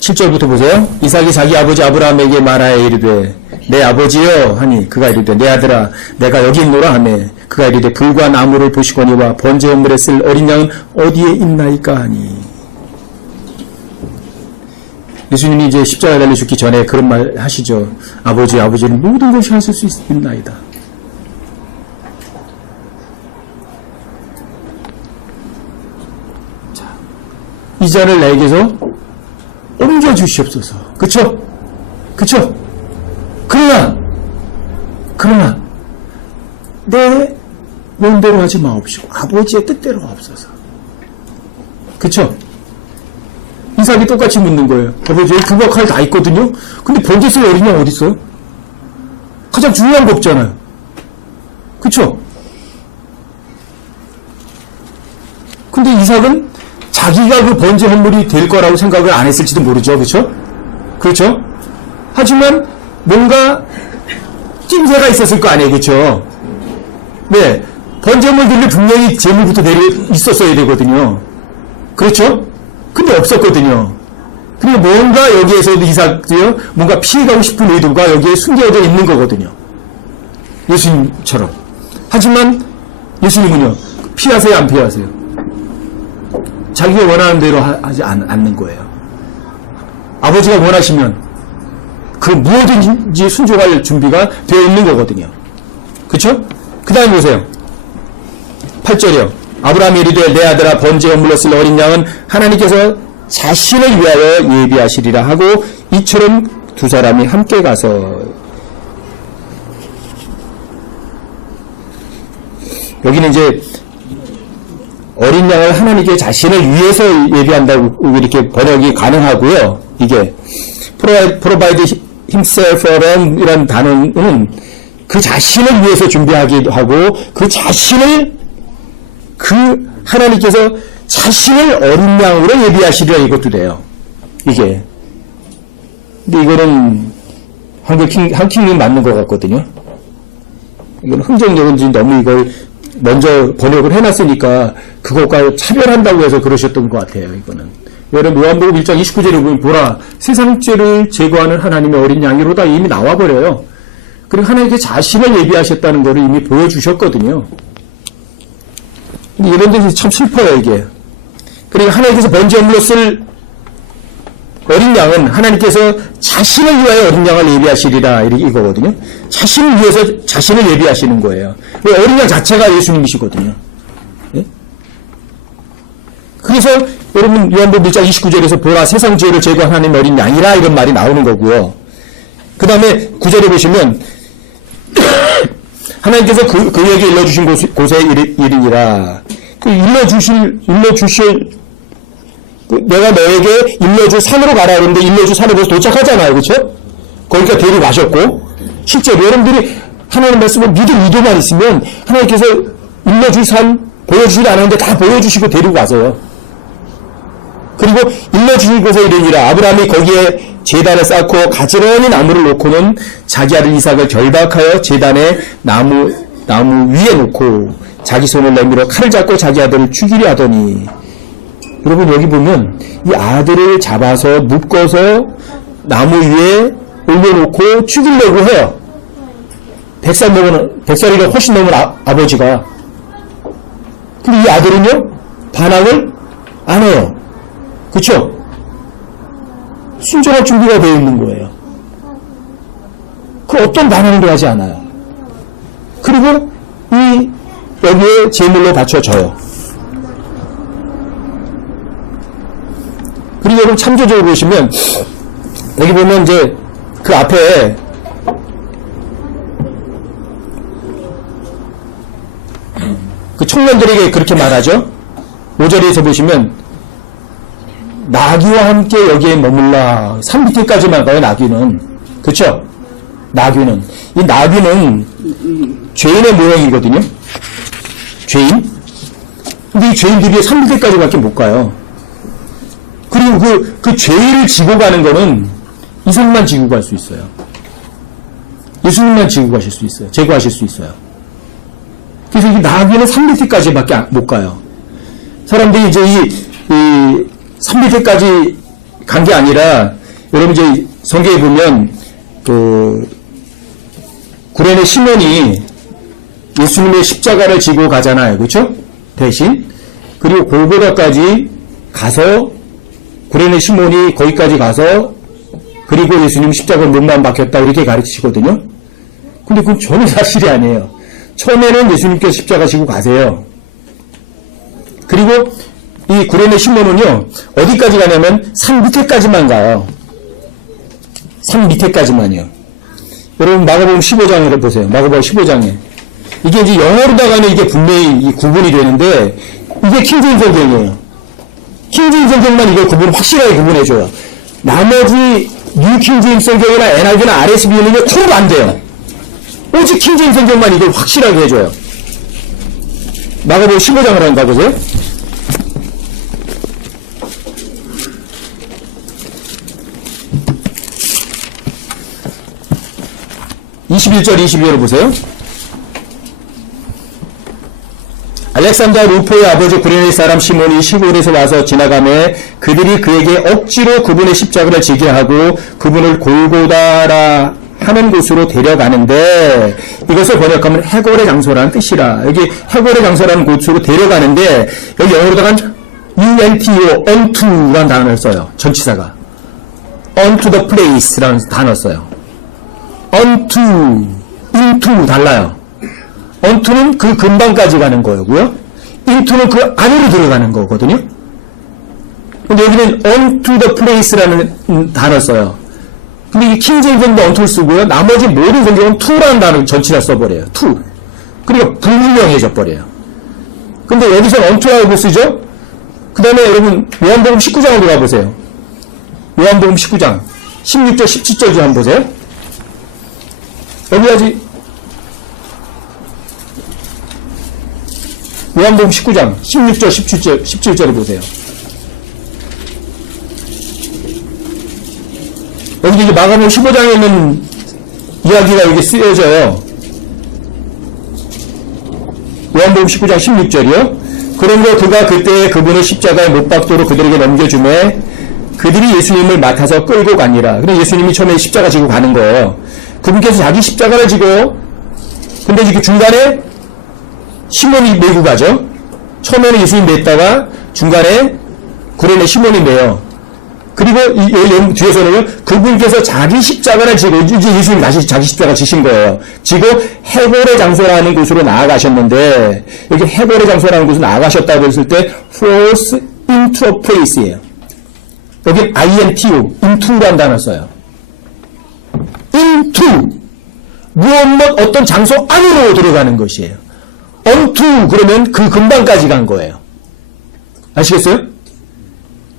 (7절부터) 보세요. 이삭이 자기 아버지 아브라함에게 말하여 이르되 내 아버지여 하니 그가 이르되 내 아들아 내가 여기 있노라 하매 그가 이르되 불과 나무를 보시거니와 번제 헌물에 쓸 어린 양은 어디에 있나이까 하니. 예수님이 이제 십자가에 달려 죽기 전에 그런 말 하시죠. 아버지는 모든 것이 하실 수 있나이다. 자, 이 잔을 내게서 옮겨 주시옵소서. 그쵸? 그러나 내 원대로 하지 마옵시고 아버지의 뜻대로 하옵소서. 그쵸? 이삭이 똑같이 묻는 거예요. 아버지 여기 그거 칼 다 있거든요. 근데 번제 쓸 어린 양 어디 있어요? 가장 중요한 거 없잖아요. 그쵸? 근데 이삭은 자기가 그 번제 헌물이 될 거라고 생각을 안 했을지도 모르죠. 그렇죠? 하지만 뭔가 낌새가 있었을 거 아니에요. 그렇죠? 네. 번제 헌물 드릴 분명히 제물부터 있었어야 되거든요. 그렇죠? 근데 없었거든요. 그리고 뭔가 여기에서도 이삭도요, 뭔가 피해가고 싶은 의도가 여기에 숨겨져 있는 거거든요. 예수님처럼. 하지만 예수님은요, 피하세요, 안 피하세요? 자기가 원하는 대로 하지 않는 거예요. 아버지가 원하시면 그 무엇든지 순종할 준비가 되어 있는 거거든요. 그쵸? 그 다음에 보세요. 8절이요. 아브라함이 이르되 내 아들아 번제 헌물로 쓸 어린 양은 하나님께서 자신을 위하여 예비하시리라 하고 이처럼 두 사람이 함께 가서. 여기는 이제 어린 양을 하나님께 자신을 위해서 예비한다고 이렇게 번역이 가능하고요. 이게 provide himself alone 이라는 단어는 그 자신을 위해서 준비하기도 하고 그 자신을 그 하나님께서 자신을 어린 양으로 예비하시리라 이것도 돼요. 이게. 근데 이거는 한킹님 맞는 것 같거든요. 이건 흥정역인지 너무 이걸 먼저 번역을 해놨으니까 그것과 차별한다고 해서 그러셨던 것 같아요. 이거는. 여러분 요한복음 1장 29절에 보면 보라 세상죄를 제거하는 하나님의 어린 양이로다 이미 나와버려요. 그리고 하나님께 자신을 예비하셨다는 것을 이미 보여주셨거든요. 근데 이런 데서 참 슬퍼요 이게. 그리고 하나님께서 번제물로 쓸 어린 양은 하나님께서 자신을 위하여 어린 양을 예비하시리라 이거거든요. 자신을 위해서 자신을 예비하시는 거예요. 어린 양 자체가 예수님이시거든요. 예? 그래서 여러분 요한복음 1장 29절에서 보라 세상 죄를 제거한 하나님의 어린 양이라 이런 말이 나오는 거고요. 그 다음에 9절에 보시면 하나님께서 그에게 일러주신 곳에 이르니라. 일러주실 내가 너에게 일러줄 산으로 가라 그러는데 일러줄 산에 벌써 도착하잖아요. 그렇죠? 거기까 데려가셨고 실제로 여러분들이 하나님 말씀을 믿을 의도만 있으면 하나님께서 일러줄 산 보여주지도 않았는데 다 보여주시고 데리고 가세요. 그리고 일러주실 곳에 이르니라. 아브라함이 거기에 제단을 쌓고 가지런히 나무를 놓고는 자기 아들 이삭을 결박하여 제단에 나무 위에 놓고 자기 손을 내밀어 칼을 잡고 자기 아들을 죽이려 하더니 여러분 여기 보면 이 아들을 잡아서 묶어서 나무 위에 올려놓고 죽이려고 해요. 100살이가 훨씬 넘은 아버지가. 근데 이 아들은요 반항을 안 해요. 그쵸? 순종할 준비가 되어 있는 거예요. 그 어떤 반항도 하지 않아요. 그리고 여기에 제물로 바쳐져요. 그리고 여러분 참조적으로 보시면 여기 보면 이제 그 앞에 그 청년들에게 그렇게 말하죠. 5절에서 보시면 나귀와 함께 여기에 머물라. 산 밑에까지만 가요. 나귀는. 그렇죠? 나귀는. 이 나귀는 죄인의 모형이거든요. 죄인. 근데 이 죄인들이 산 밑에까지밖에 못 가요. 그리고 그 죄를 지고 가는 거는 이삭만 지고 갈 수 있어요. 예수님만 지고 가실 수 있어요. 제거하실 수 있어요. 그래서 이 나귀는 산 밑에까지밖에 못 가요. 사람들이 이제 이 산 밑에까지 간 게 아니라 여러분 이제 성경에 보면 구레네 시몬이 예수님의 십자가를 지고 가잖아요. 그렇죠? 대신. 그리고 골고다까지 가서 구레네 시몬이 거기까지 가서 그리고 예수님 십자가를 몸만 박혔다 이렇게 가르치시거든요. 근데 그건 전혀 사실이 아니에요. 처음에는 예수님께서 십자가 지고 가세요. 그리고 이 구레네 시몬은요 어디까지 가냐면 산 밑에까지만 가요. 산 밑에까지만요. 여러분 마가복음 15장을 보세요. 마가복음 15장에 이게 이제 영어로다가는 이게 분명히 이 구분이 되는데 이게 킹제임스 성경이에요. 킹제임스 성경만 이걸 확실하게 구분해줘요. 나머지 뉴 킹제임스 성경이나 NIV나 RSV는요 통도 안 돼요. 오직 킹제임스 성경만 이걸 확실하게 해줘요. 마가복음 15장을 한번 가보세요. 21절 22절을 보세요. 알렉산더 루포의 아버지 구레네 사람 시몬이 시골에서 와서 지나가매 그들이 그에게 억지로 그분의 십자가를 지게 하고 그분을 골고다라 하는 곳으로 데려가는데 이것을 번역하면 해골의 장소라는 뜻이라. 여기 해골의 장소라는 곳으로 데려가는데 여기 영어로다가 UNTO, unto라는 단어를 써요. 전치사가. unto the place라는 단어를 써요. unto, into 달라요. onto는 그 근방까지 가는 거고요. into는 그 안으로 들어가는 거거든요. 근데 여기는 onto the place라는 단어를 써요. 근데 이 킹제임스도 onto를 쓰고요. 나머지 모든 성경은 to라는 단어를 전치사 써버려요. to. 그러니까 불분명해져 버려요. 근데 여기서는 onto라고 쓰죠? 그 다음에 여러분 요한복음 19장으로 가보세요. 요한복음 19장 16절 17절 좀 한번 보세요. 여기까지 요한복음 19장 16절 17절을 보세요. 여기 이제 마가복음 15장에 있는 이야기가 여기 쓰여져요. 요한복음 19장 16절이요. 그런데 그가 그때 그분을 십자가에 못 박도록 그들에게 넘겨주매 그들이 예수님을 맡아서 끌고 가니라. 근데 예수님이 처음에 십자가 지고 가는 거예요. 그분께서 자기 십자가를 지고, 근데 이게 중간에 시몬이 메고 가죠. 처음에는 예수님 맸다가 중간에 구레네 시몬이 매요. 그리고 이 뒤에서는요, 그분께서 자기 십자가를 지고, 이제 예수님이 다시 자기 십자가 지신 거예요. 지고 해골의 장소라는 곳으로 나아가셨는데, 여기 해골의 장소라는 곳으로 나아가셨다고 했을 때, force into a place예요. 여기 INTO, into라는 단어 써요. into. 무엇 어떤 장소 안으로 들어가는 것이에요. onto, 그러면 그 근방까지 간 거예요. 아시겠어요?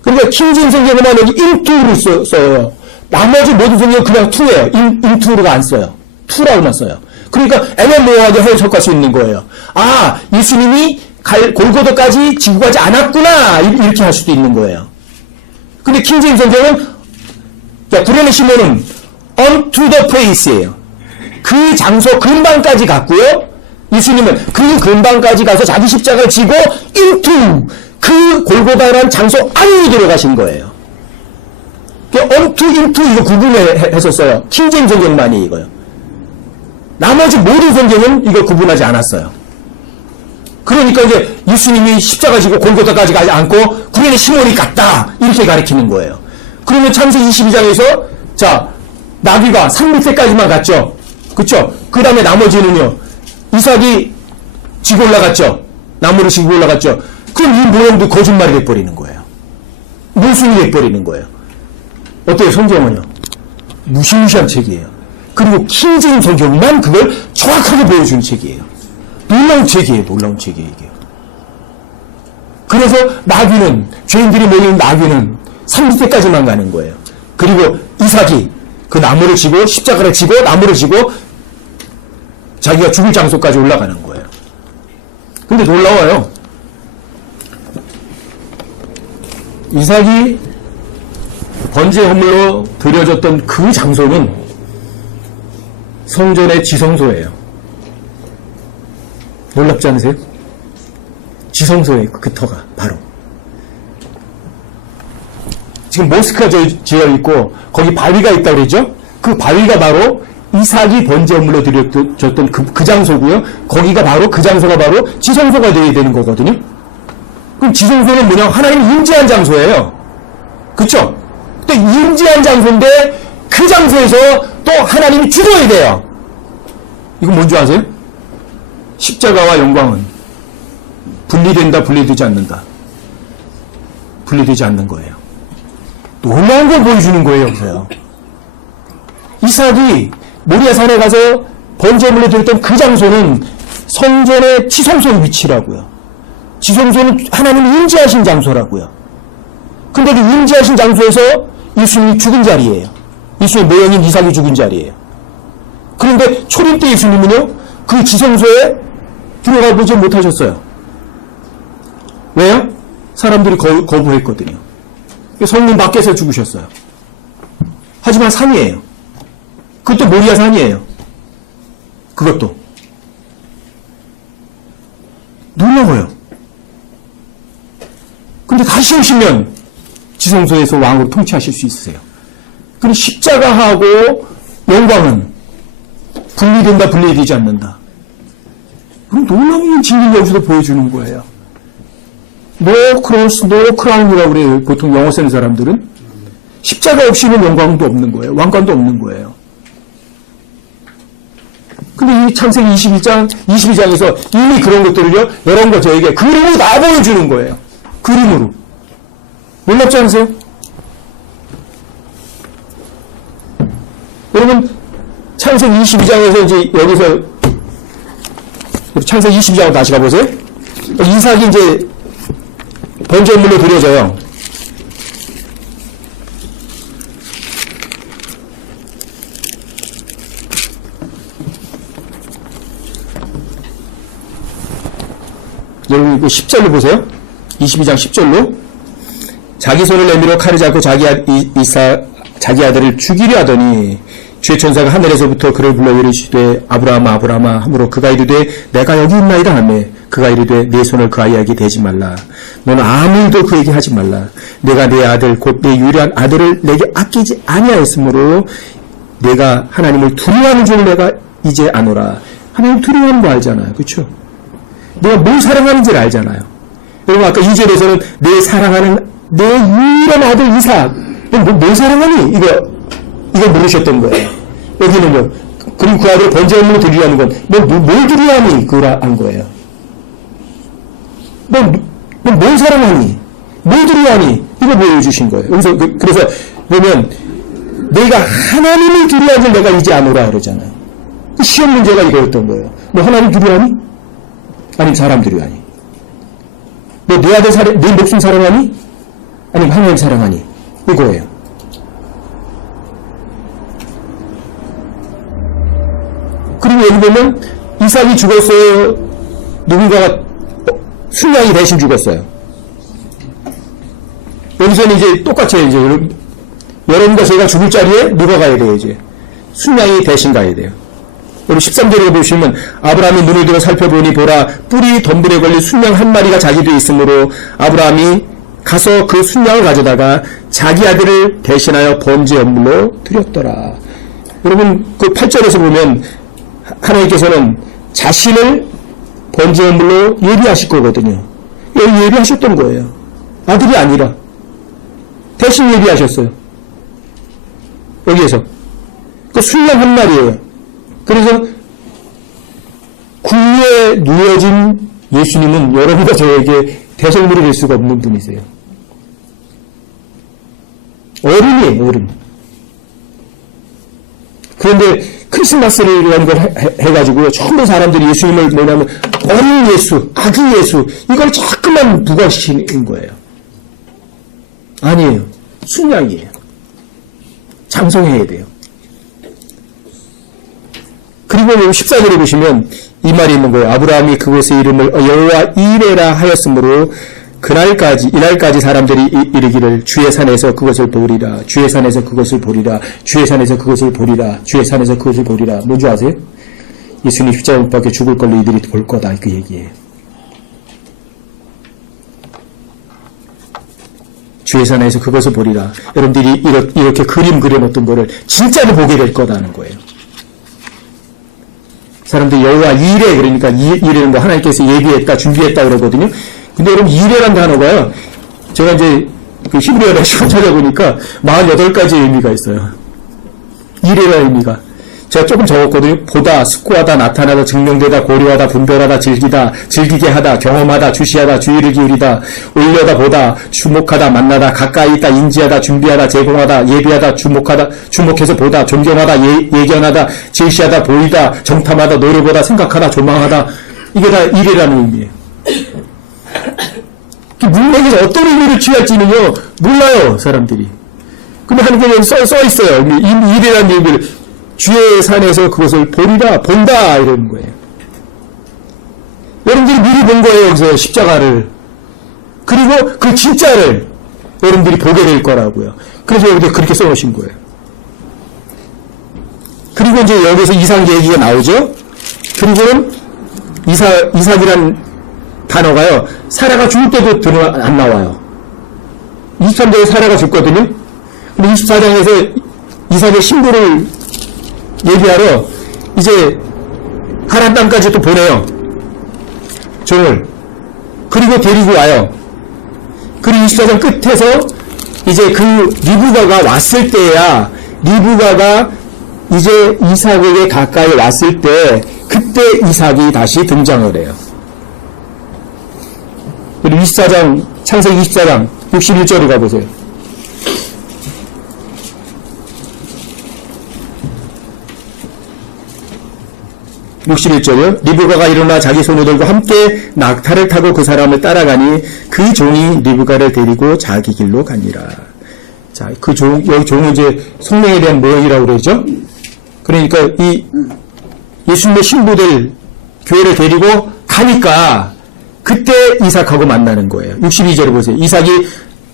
그러니까 킹제임스 성경에만 여기 into를 써요. 나머지 모든 성경은 그냥 to예요. into가 안 써요. to라고만 써요. 그러니까 애매모호하게 해석할 수 있는 거예요. 아, 예수님이 골고다까지 지고 가지 않았구나, 이렇게 할 수도 있는 거예요. 근데 킹제임스 성경은, 자, 구레네 시몬은 onto the place예요. 그 장소 근방까지 갔고요. 예수님은 그 근방까지 가서 자기 십자가를 지고 into 그 골고다라는 장소 안으로 들어가신 거예요. onto, into 이거 구분했었어요. 킹제임스 성경만이 이거요. 나머지 모든 성경은 이걸 구분하지 않았어요. 그러니까 이제 예수님이 십자가 지고 골고다까지 가지 않고 구레네 시몬이 갔다 이렇게 가리키는 거예요. 그러면 창세기 22장에서 자, 나귀가 산밑에까지만 갔죠. 그쵸? 그 다음에 나머지는요, 이삭이 지고 올라갔죠. 나무를 지고 올라갔죠. 그럼 이 모형도 거짓말이 돼버리는 거예요. 모순이 돼버리는 거예요. 어때요? 성경은요? 무시무시한 책이에요. 그리고 킹제임스 성경만 그걸 정확하게 보여주는 책이에요. 놀라운 책이에요. 놀라운 책이에요. 이게. 그래서 나귀는, 죄인들이 모이는 나귀는 산밑에까지만 가는 거예요. 그리고 이삭이 그 나무를 지고 십자가를 지고 나무를 지고 자기가 죽을 장소까지 올라가는 거예요. 근데 놀라워요. 이삭이 번제 헌물로 드려졌던 그 장소는 성전의 지성소예요. 놀랍지 않으세요? 지성소예요. 그 터가 바로. 지금 모스크가 지어 있고 거기 바위가 있다고 그러죠? 그 바위가 바로 이삭이 번제 헌물로 드렸던 그 장소고요. 거기가 바로 그 장소가 바로 지성소가 되어야 되는 거거든요. 그럼 지성소는 뭐냐? 하나님이 임재한 장소예요. 그쵸? 또 임재한 장소인데 그 장소에서 또 하나님이 죽어야 돼요. 이건 뭔지 아세요? 십자가와 영광은 분리된다, 분리되지 않는다. 분리되지 않는 거예요. 놀라운 걸 보여주는 거예요, 여기서요. 이삭이 모리아 산에 가서 번제물로 드렸던 그 장소는 성전의 지성소의 위치라고요. 지성소는 하나님이 임재하신 장소라고요. 근데 그 임재하신 장소에서 예수님이 죽은 자리예요. 예수님의 모형인 이삭이 죽은 자리예요. 그런데 초림 때 예수님은요, 그 지성소에 들어가 보지 못하셨어요. 왜요? 사람들이 거부했거든요. 성문 밖에서 죽으셨어요. 하지만 산이에요. 그것도 모리아 산이에요. 그것도. 놀라워요. 근데 다시 오시면 지성소에서 왕으로 통치하실 수 있으세요. 그럼 십자가하고 영광은 분리된다, 분리되지 않는다. 그럼 놀라운 진리를 여기서 보여주는 거예요. No cross, no crown이라고 그래요. 보통 영어 쓰는 사람들은. 십자가 없이는 영광도 없는 거예요. 왕冠도 없는 거예요. 근데 이 창세기 22장에서 이미 그런 것들을요, 여러분과 저에게 그림으로 다 보여주는 거예요. 그림으로. 놀랍지 않으세요? 여러분, 창세기 22장에서 이제 여기서, 창세기 22장으로 다시 가보세요. 이삭이 이제 번제물로 드려져요. 여러분 그 10절로 보세요. 22장 10절로. 자기 손을 내밀어 칼을 잡고 자기 아들을 죽이려 하더니 주의 천사가 하늘에서부터 그를 불러 이르시되 아브라함아 아브라함아 하므로 그가 이르되 내가 여기 있나이다 하며 그가 이르되 내 손을 그 아이에게 대지 말라. 너는 아무 일도 그에게 하지 말라. 내가 내 아들 곧 내 유일한 아들을 내게 아끼지 아니하였으므로 내가 하나님을 두려워하는 줄 내가 이제 아노라. 하나님 두려워하는 거 알잖아요. 그렇죠? 내가 뭘 사랑하는지를 알잖아요. 여러분 아까 2절에서는 내 사랑하는 내 유일한 아들 이삭. 뭘 사랑하니? 이거 물으셨던 거예요. 여기는요. 그리고 그 아들을 번제 업무로 드리려는 건 뭘 드리려니? 그걸 한 거예요. 뭘 사랑하니? 뭘 드리려니? 이거 보여주신 거예요. 그래서 보면 내가 하나님을 두려워하는 줄 내가 이제 아노라 그러잖아요. 그 시험 문제가 이거였던 거예요. 너 하나님 두려워하니? 아니면 사람 두려워하니? 너 내 아들 내 목숨 사랑하니? 아니면 하나님 사랑하니? 이거예요. 그리고 여기 보면 이삭이 죽었어요. 누군가가 순양이 대신 죽었어요. 여기서는 이제 똑같이 이제 여러분과 제가 죽을 자리에 누가 가야 돼요? 이제 순양이 대신 가야 돼요. 여러분 13절에 보시면 아브라함이 눈을 들어 살펴보니 보라 뿔이 덤불에 걸린 순양 한 마리가 자기도 있으므로 아브라함이 가서 그 순양을 가져다가 자기 아들을 대신하여 번제 연물로 드렸더라. 여러분 그 8절에서 보면 하나님께서는 자신을 번제 연물로 예비하실 거거든요. 여기 예비하셨던 거예요. 아들이 아니라 대신 예비하셨어요. 여기에서 그 순양 한 마리예요. 그래서 구유에 누워진 예수님은 여러분과 저에게 대성물이 될 수가 없는 분이세요. 어른이에요, 어른. 그런데 크리스마스라는 걸 해가지고 전부 사람들이 예수님을 뭐냐면 어린 예수, 아기 예수 이걸 자꾸만 부각시키는 거예요. 아니에요. 순양이에요. 장성해야 돼요. 그리고 14절에 보시면 이 말이 있는 거예요. 아브라함이 그곳의 이름을 여호와 이레라 하였으므로 이날까지 사람들이 이르기를 주의 산에서 그것을 보리라. 주의 산에서 그것을 보리라. 주의 산에서 그것을 보리라. 주의 산에서 그것을 보리라. 뭔지 아세요? 예수님 십자가 못 박혀 죽을 걸로 이들이 볼 거다. 그 얘기예요. 주의 산에서 그것을 보리라. 여러분들이 이렇게 그림 그려놓던 거를 진짜로 보게 될 거다는 거예요. 사람들이 여호와 이레 그러니까 이레는 거 하나님께서 예비했다 준비했다 그러거든요. 근데 여러분 이레란 단어가요. 제가 이제 그 히브리어를 찾아보니까 48가지의 의미가 있어요. 이레라는 의미가. 제가 조금 적었거든요. 보다, 숙고하다, 나타나다, 증명되다, 고려하다, 분별하다, 즐기다, 즐기게 하다, 경험하다, 주시하다, 주의를 기울이다, 올려다, 보다, 주목하다, 만나다, 가까이 있다, 인지하다, 준비하다, 제공하다, 예비하다, 주목해서 보다, 존경하다, 예견하다, 제시하다, 보이다, 정탐하다, 노려보다, 생각하다, 조망하다. 이게 다 이레라는 의미예요. 문맥에서 어떤 의미를 취할지는요, 몰라요, 사람들이. 근데 하나님께서 써 있어요. 이레라는 의미를. 주의 산에서 그것을 보리라, 본다, 이러는 거예요. 여러분들이 미리 본 거예요, 여기서 십자가를. 그리고 그 진짜를 여러분들이 보게 될 거라고요. 그래서 여기도 그렇게 써놓으신 거예요. 그리고 이제 여기서 이삭 얘기가 나오죠? 그리고는 이삭이란 단어가요, 사라가 죽을 때도 안 나와요. 23장에 사라가 죽거든요? 근데 24장에서 이삭의 신부를 얘기하러 이제 하란 땅까지 또 보내요. 종을. 그리고 데리고 와요. 그리고 24장 끝에서 이제 그 리브가가 왔을 때야 리브가가 이제 이삭에게 가까이 왔을 때 그때 이삭이 다시 등장을 해요. 그리고 24장 창세기 24장 61절을 가보세요. 61절이요. 리브가가 일어나 자기 소녀들과 함께 낙타를 타고 그 사람을 따라가니 그 종이 리브가를 데리고 자기 길로 가니라. 자, 그 여기 종은 이제 성령에 대한 모형이라고 그러죠. 그러니까 이 예수님의 신부들 교회를 데리고 가니까 그때 이삭하고 만나는 거예요. 62절을 보세요. 이삭이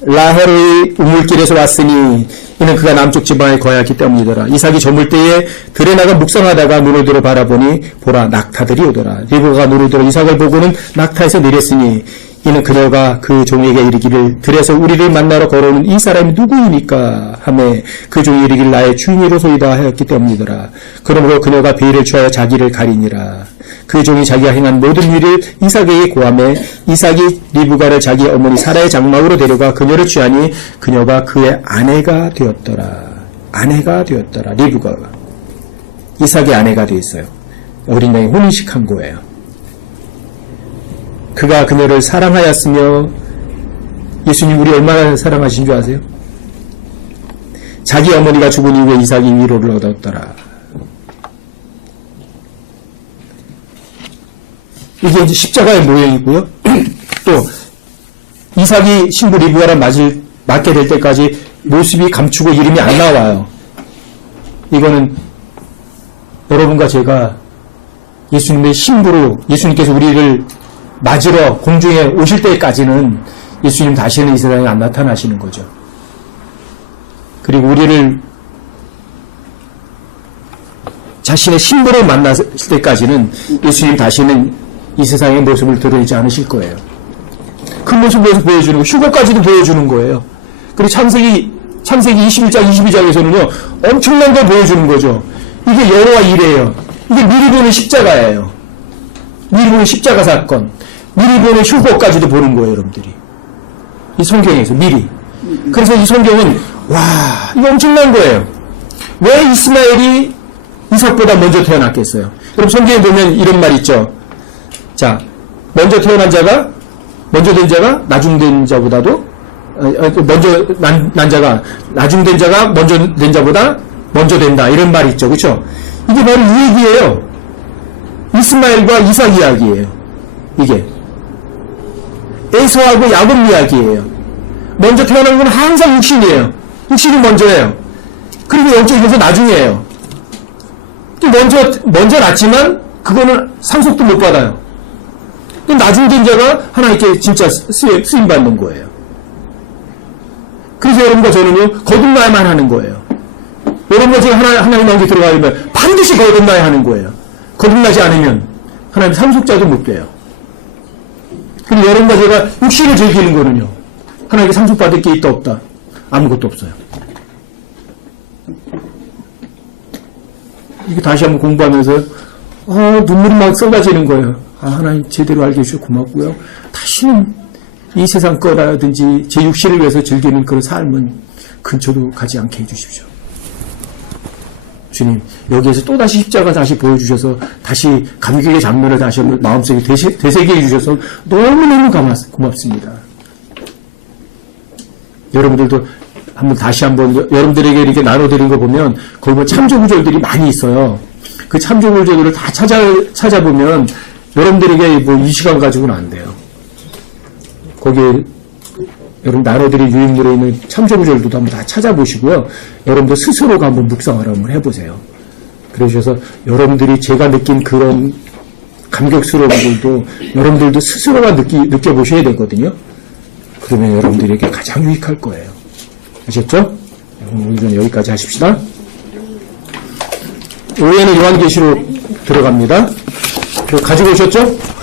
라헬의 우물길에서 왔으니 이는 그가 남쪽 지방에 거하였기 때문이더라. 이삭이 저물 때에 들에 나가 묵상하다가 눈을 들어 바라보니 보라 낙타들이 오더라. 리브가가 눈을 들어 이삭을 보고는 낙타에서 내렸으니 이는 그녀가 그 종에게 이르기를 들에서 우리를 만나러 걸어오는 이 사람이 누구이니까 하매 그 종이 이르기를 나의 주인이로소이다 하였기 때문이더라. 그러므로 그녀가 베일을 취하여 자기를 가리니라. 그 종이 자기가 행한 모든 일을 이삭에게 고하매 이삭이 리브가를 자기 어머니 사라의 장막으로 데려가 그녀를 취하니 그녀가 그의 아내가 되었더라. 아내가 되었더라. 리브가가 이삭의 아내가 되었어요. 어린 나이에 혼인식한 거예요. 그가 그녀를 사랑하였으며 예수님 우리 얼마나 사랑하신 줄 아세요? 자기 어머니가 죽은 이후에 이삭이 위로를 얻었더라. 이게 이제 십자가의 모형이고요. 또 이삭이 신부 리브가랑 맞게 될 때까지 모습이 감추고 이름이 안 나와요. 이거는 여러분과 제가 예수님의 신부로 예수님께서 우리를 맞으러 공중에 오실 때까지는 예수님 다시는 이 세상에 안 나타나시는 거죠. 그리고 우리를 자신의 신부로 만났을 때까지는 예수님 다시는 이 세상의 모습을 드러내지 않으실 거예요. 그 모습을 보여주는 거, 휴거까지도 보여주는 거예요. 그리고 창세기 21장, 22장에서는요, 엄청난 걸 보여주는 거죠. 이게 여호와 이레예요. 이게 미리 보는 십자가예요. 미리 보는 십자가 사건. 미리 보는 휴거까지도 보는 거예요, 여러분들이. 이 성경에서 미리. 그래서 이 성경은, 와, 이거 엄청난 거예요. 왜 이스마엘이 이삭보다 먼저 태어났겠어요? 여러분, 성경에 보면 이런 말 있죠. 자, 먼저 된 자가 나중된 자보다도, 먼저 난 자가, 나중된 자가 먼저 된 자보다 먼저 된다. 이런 말이 있죠. 그쵸? 이게 바로 이 얘기예요. 이스마엘과 이삭 이야기예요. 이게. 에서하고 야곱 이야기예요. 먼저 태어난 건 항상 육신이에요. 육신이 먼저예요. 그리고 영적에서 나중이에요. 먼저 낳지만 그거는 상속도 못 받아요. 나중된 자가 하나님께 진짜 쓰임받는 거예요. 그래서 여러분과 저는요, 거듭나야만 하는 거예요. 여러분과 제가 하나님 나오게 들어가려면 반드시 거듭나야 하는 거예요. 거듭나지 않으면 하나님 상속자도 못 돼요. 그리고 여러분과 제가 육신을 즐기는 거는요, 하나님께 상속받을 게 있다 없다? 아무것도 없어요. 이게 다시 한번 공부하면서 눈물이 막 쏟아지는 거예요. 하나님 제대로 알게 해주셔서 고맙고요. 다시는 이 세상 거라든지 제 육신을 위해서 즐기는 그런 삶은 근처도 가지 않게 해주십시오. 주님, 여기에서 또다시 십자가 다시 보여주셔서 다시 감격의 장면을 다시 한번 마음속에 되새겨 주셔서 너무너무 고맙습니다. 여러분들도 다시 한번 여러분들에게 이렇게 나눠드린 거 보면 거기 보면 참조구절들이 많이 있어요. 그 참조구절들을 다 찾아보면 여러분들에게 뭐 이 시간 가지고는 안 돼요. 거기에 여러분 나눠드린 유익물에 있는 참조구절도 한번 다 찾아보시고요. 여러분들 스스로가 한번 묵상을 한번 해보세요. 그러셔서 여러분들이 제가 느낀 그런 감격스러운 것도 여러분들도 스스로가 느껴보셔야 되거든요. 그러면 여러분들에게 가장 유익할 거예요. 아셨죠? 오늘은 여기까지 하십시다. 오후에는 요한계시록 들어갑니다. 가지고 오셨죠?